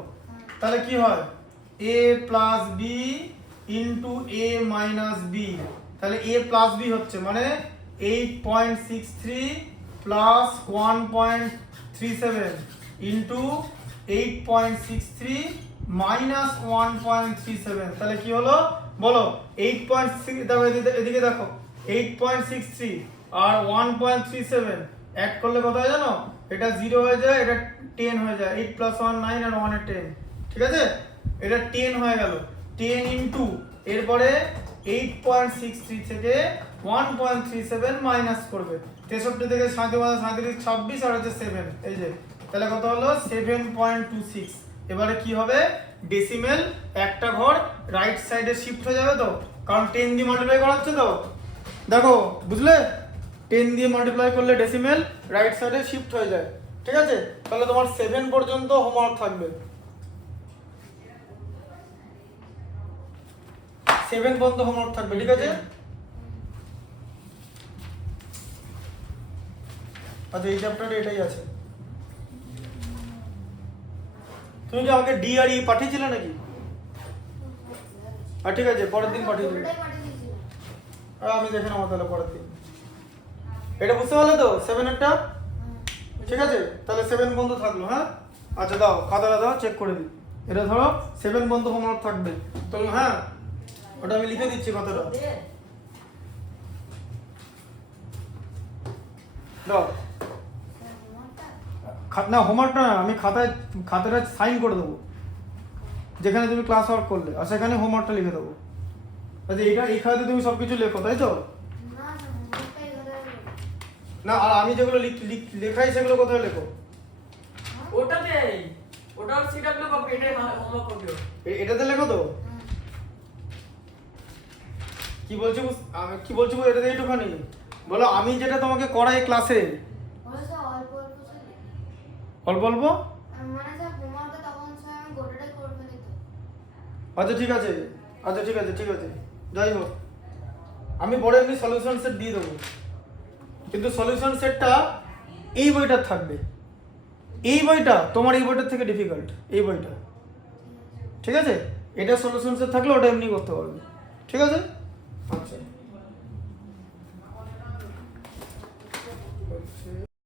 তাহলে কি হয় a plus b into a minus b, তাহলে a প্লাস b হচ্ছে মানে 8.63 প্লাস 1.37 ইন্টু 8.63 মাইনাস 1.37, তাহলে কি হলো বলো? 8.6, দেখো এদিকে দেখো 8.63 আর 1.37 অ্যাড করলে কত হয় জানো? এটা 0 হয়ে যায়, এটা 10 হয়ে যায়, 8 + 1 9 আর 1 এর 10, ঠিক আছে? এটা 10 হয়ে গেল, 10 ইন্টু এরপরে 8.63 থেকে 1.37 মাইনাস করবে, 63 থেকে 37 26 আর হচ্ছে 7, এই যে তাহলে কত হলো 7.26। এবারে কি হবে, ডেসিমেল একটা ঘর রাইট সাইডে শিফট হয়ে যাবে তো, কারণ 10 দিয়ে মাল্টিপ্লাই করা হচ্ছে তো, দেখো বুঝলে 10 দিয়ে মাল্টিপ্লাই করলে ডেসিমেল রাইট সাইডে শিফট হয়ে যায়, ঠিক আছে? তাহলে তোমার 7 পর্যন্ত হোমওয়ার্ক থাকবে, 7 পর্যন্ত হোমওয়ার্ক থাকবে, ঠিক আছে? আচ্ছা এই চ্যাপ্টারে এটাই আছে। তুমি কি আমাকে ডি আর ই পাঠিয়েছিলে নাকি? আর ঠিক আছে পরের দিন পাঠিয়ে দেবে, ওটাই পাঠিয়ে দিয়েছিলাম। আমি দেখে নেবো তাহলে পরের দিন। এটা বুঝতে পারলে তো 7 এরটা? ঠিক আছে, তাহলে 7 বন্ধ থাকলো। হ্যাঁ, আচ্ছা দাও খাতাটা দাও, চেক করে দিই। এটা ধরো 7 বন্ধ হোমওয়ার্ক থাকবে তো। হ্যাঁ, ওটা আমি লিখে দিচ্ছি কথাটা। দে। দাও না, হোমওয়ার্কটা না, আমি খাতাটা সাইন করে দেবো যেখানে তুমি ক্লাস ওয়ার্ক করলে, আর সেখানে হোমওয়ার্কটা লিখে দেবো। আচ্ছা, এই খাতাতে তুমি সব কিছু লেখো, তাই তো? না হোমওয়ার্কটা এখানে না, আর আমি যেগুলো লেখাই সেগুলো কোথায় লেখো? ওটাতে ওটা সিডব্লিউ কপি, এটাই হোমওয়ার্ক কপি। এটাতে লেখো তো? কি বলছি আমি কি বলছি এটাতে একটুখানি বলো। আমি যেটা তোমাকে করাই ক্লাসে ওরা স্যার অল্প অল্প স্যার লিখে। অল্প অল্প। মানে স্যার হোমওয়ার্কে তখন স্যার আমি গোটাটাই করে ফেলি তো। আচ্ছা ঠিক আছে, আচ্ছা ঠিক আছে, ঠিক আছে, যাই হোক আমি বড় এমনি সলিউশন সেট দিয়ে দেবো, কিন্তু সলিউশন সেটটা এই বইটার থাকবে। এই বইটা তোমার এই বইটার থেকে ডিফিকাল্ট, এই বইটা। ঠিক আছে, এটা সলিউশন সেট থাকলে ওটা এমনি করতে পারবে। ঠিক আছে, আচ্ছা।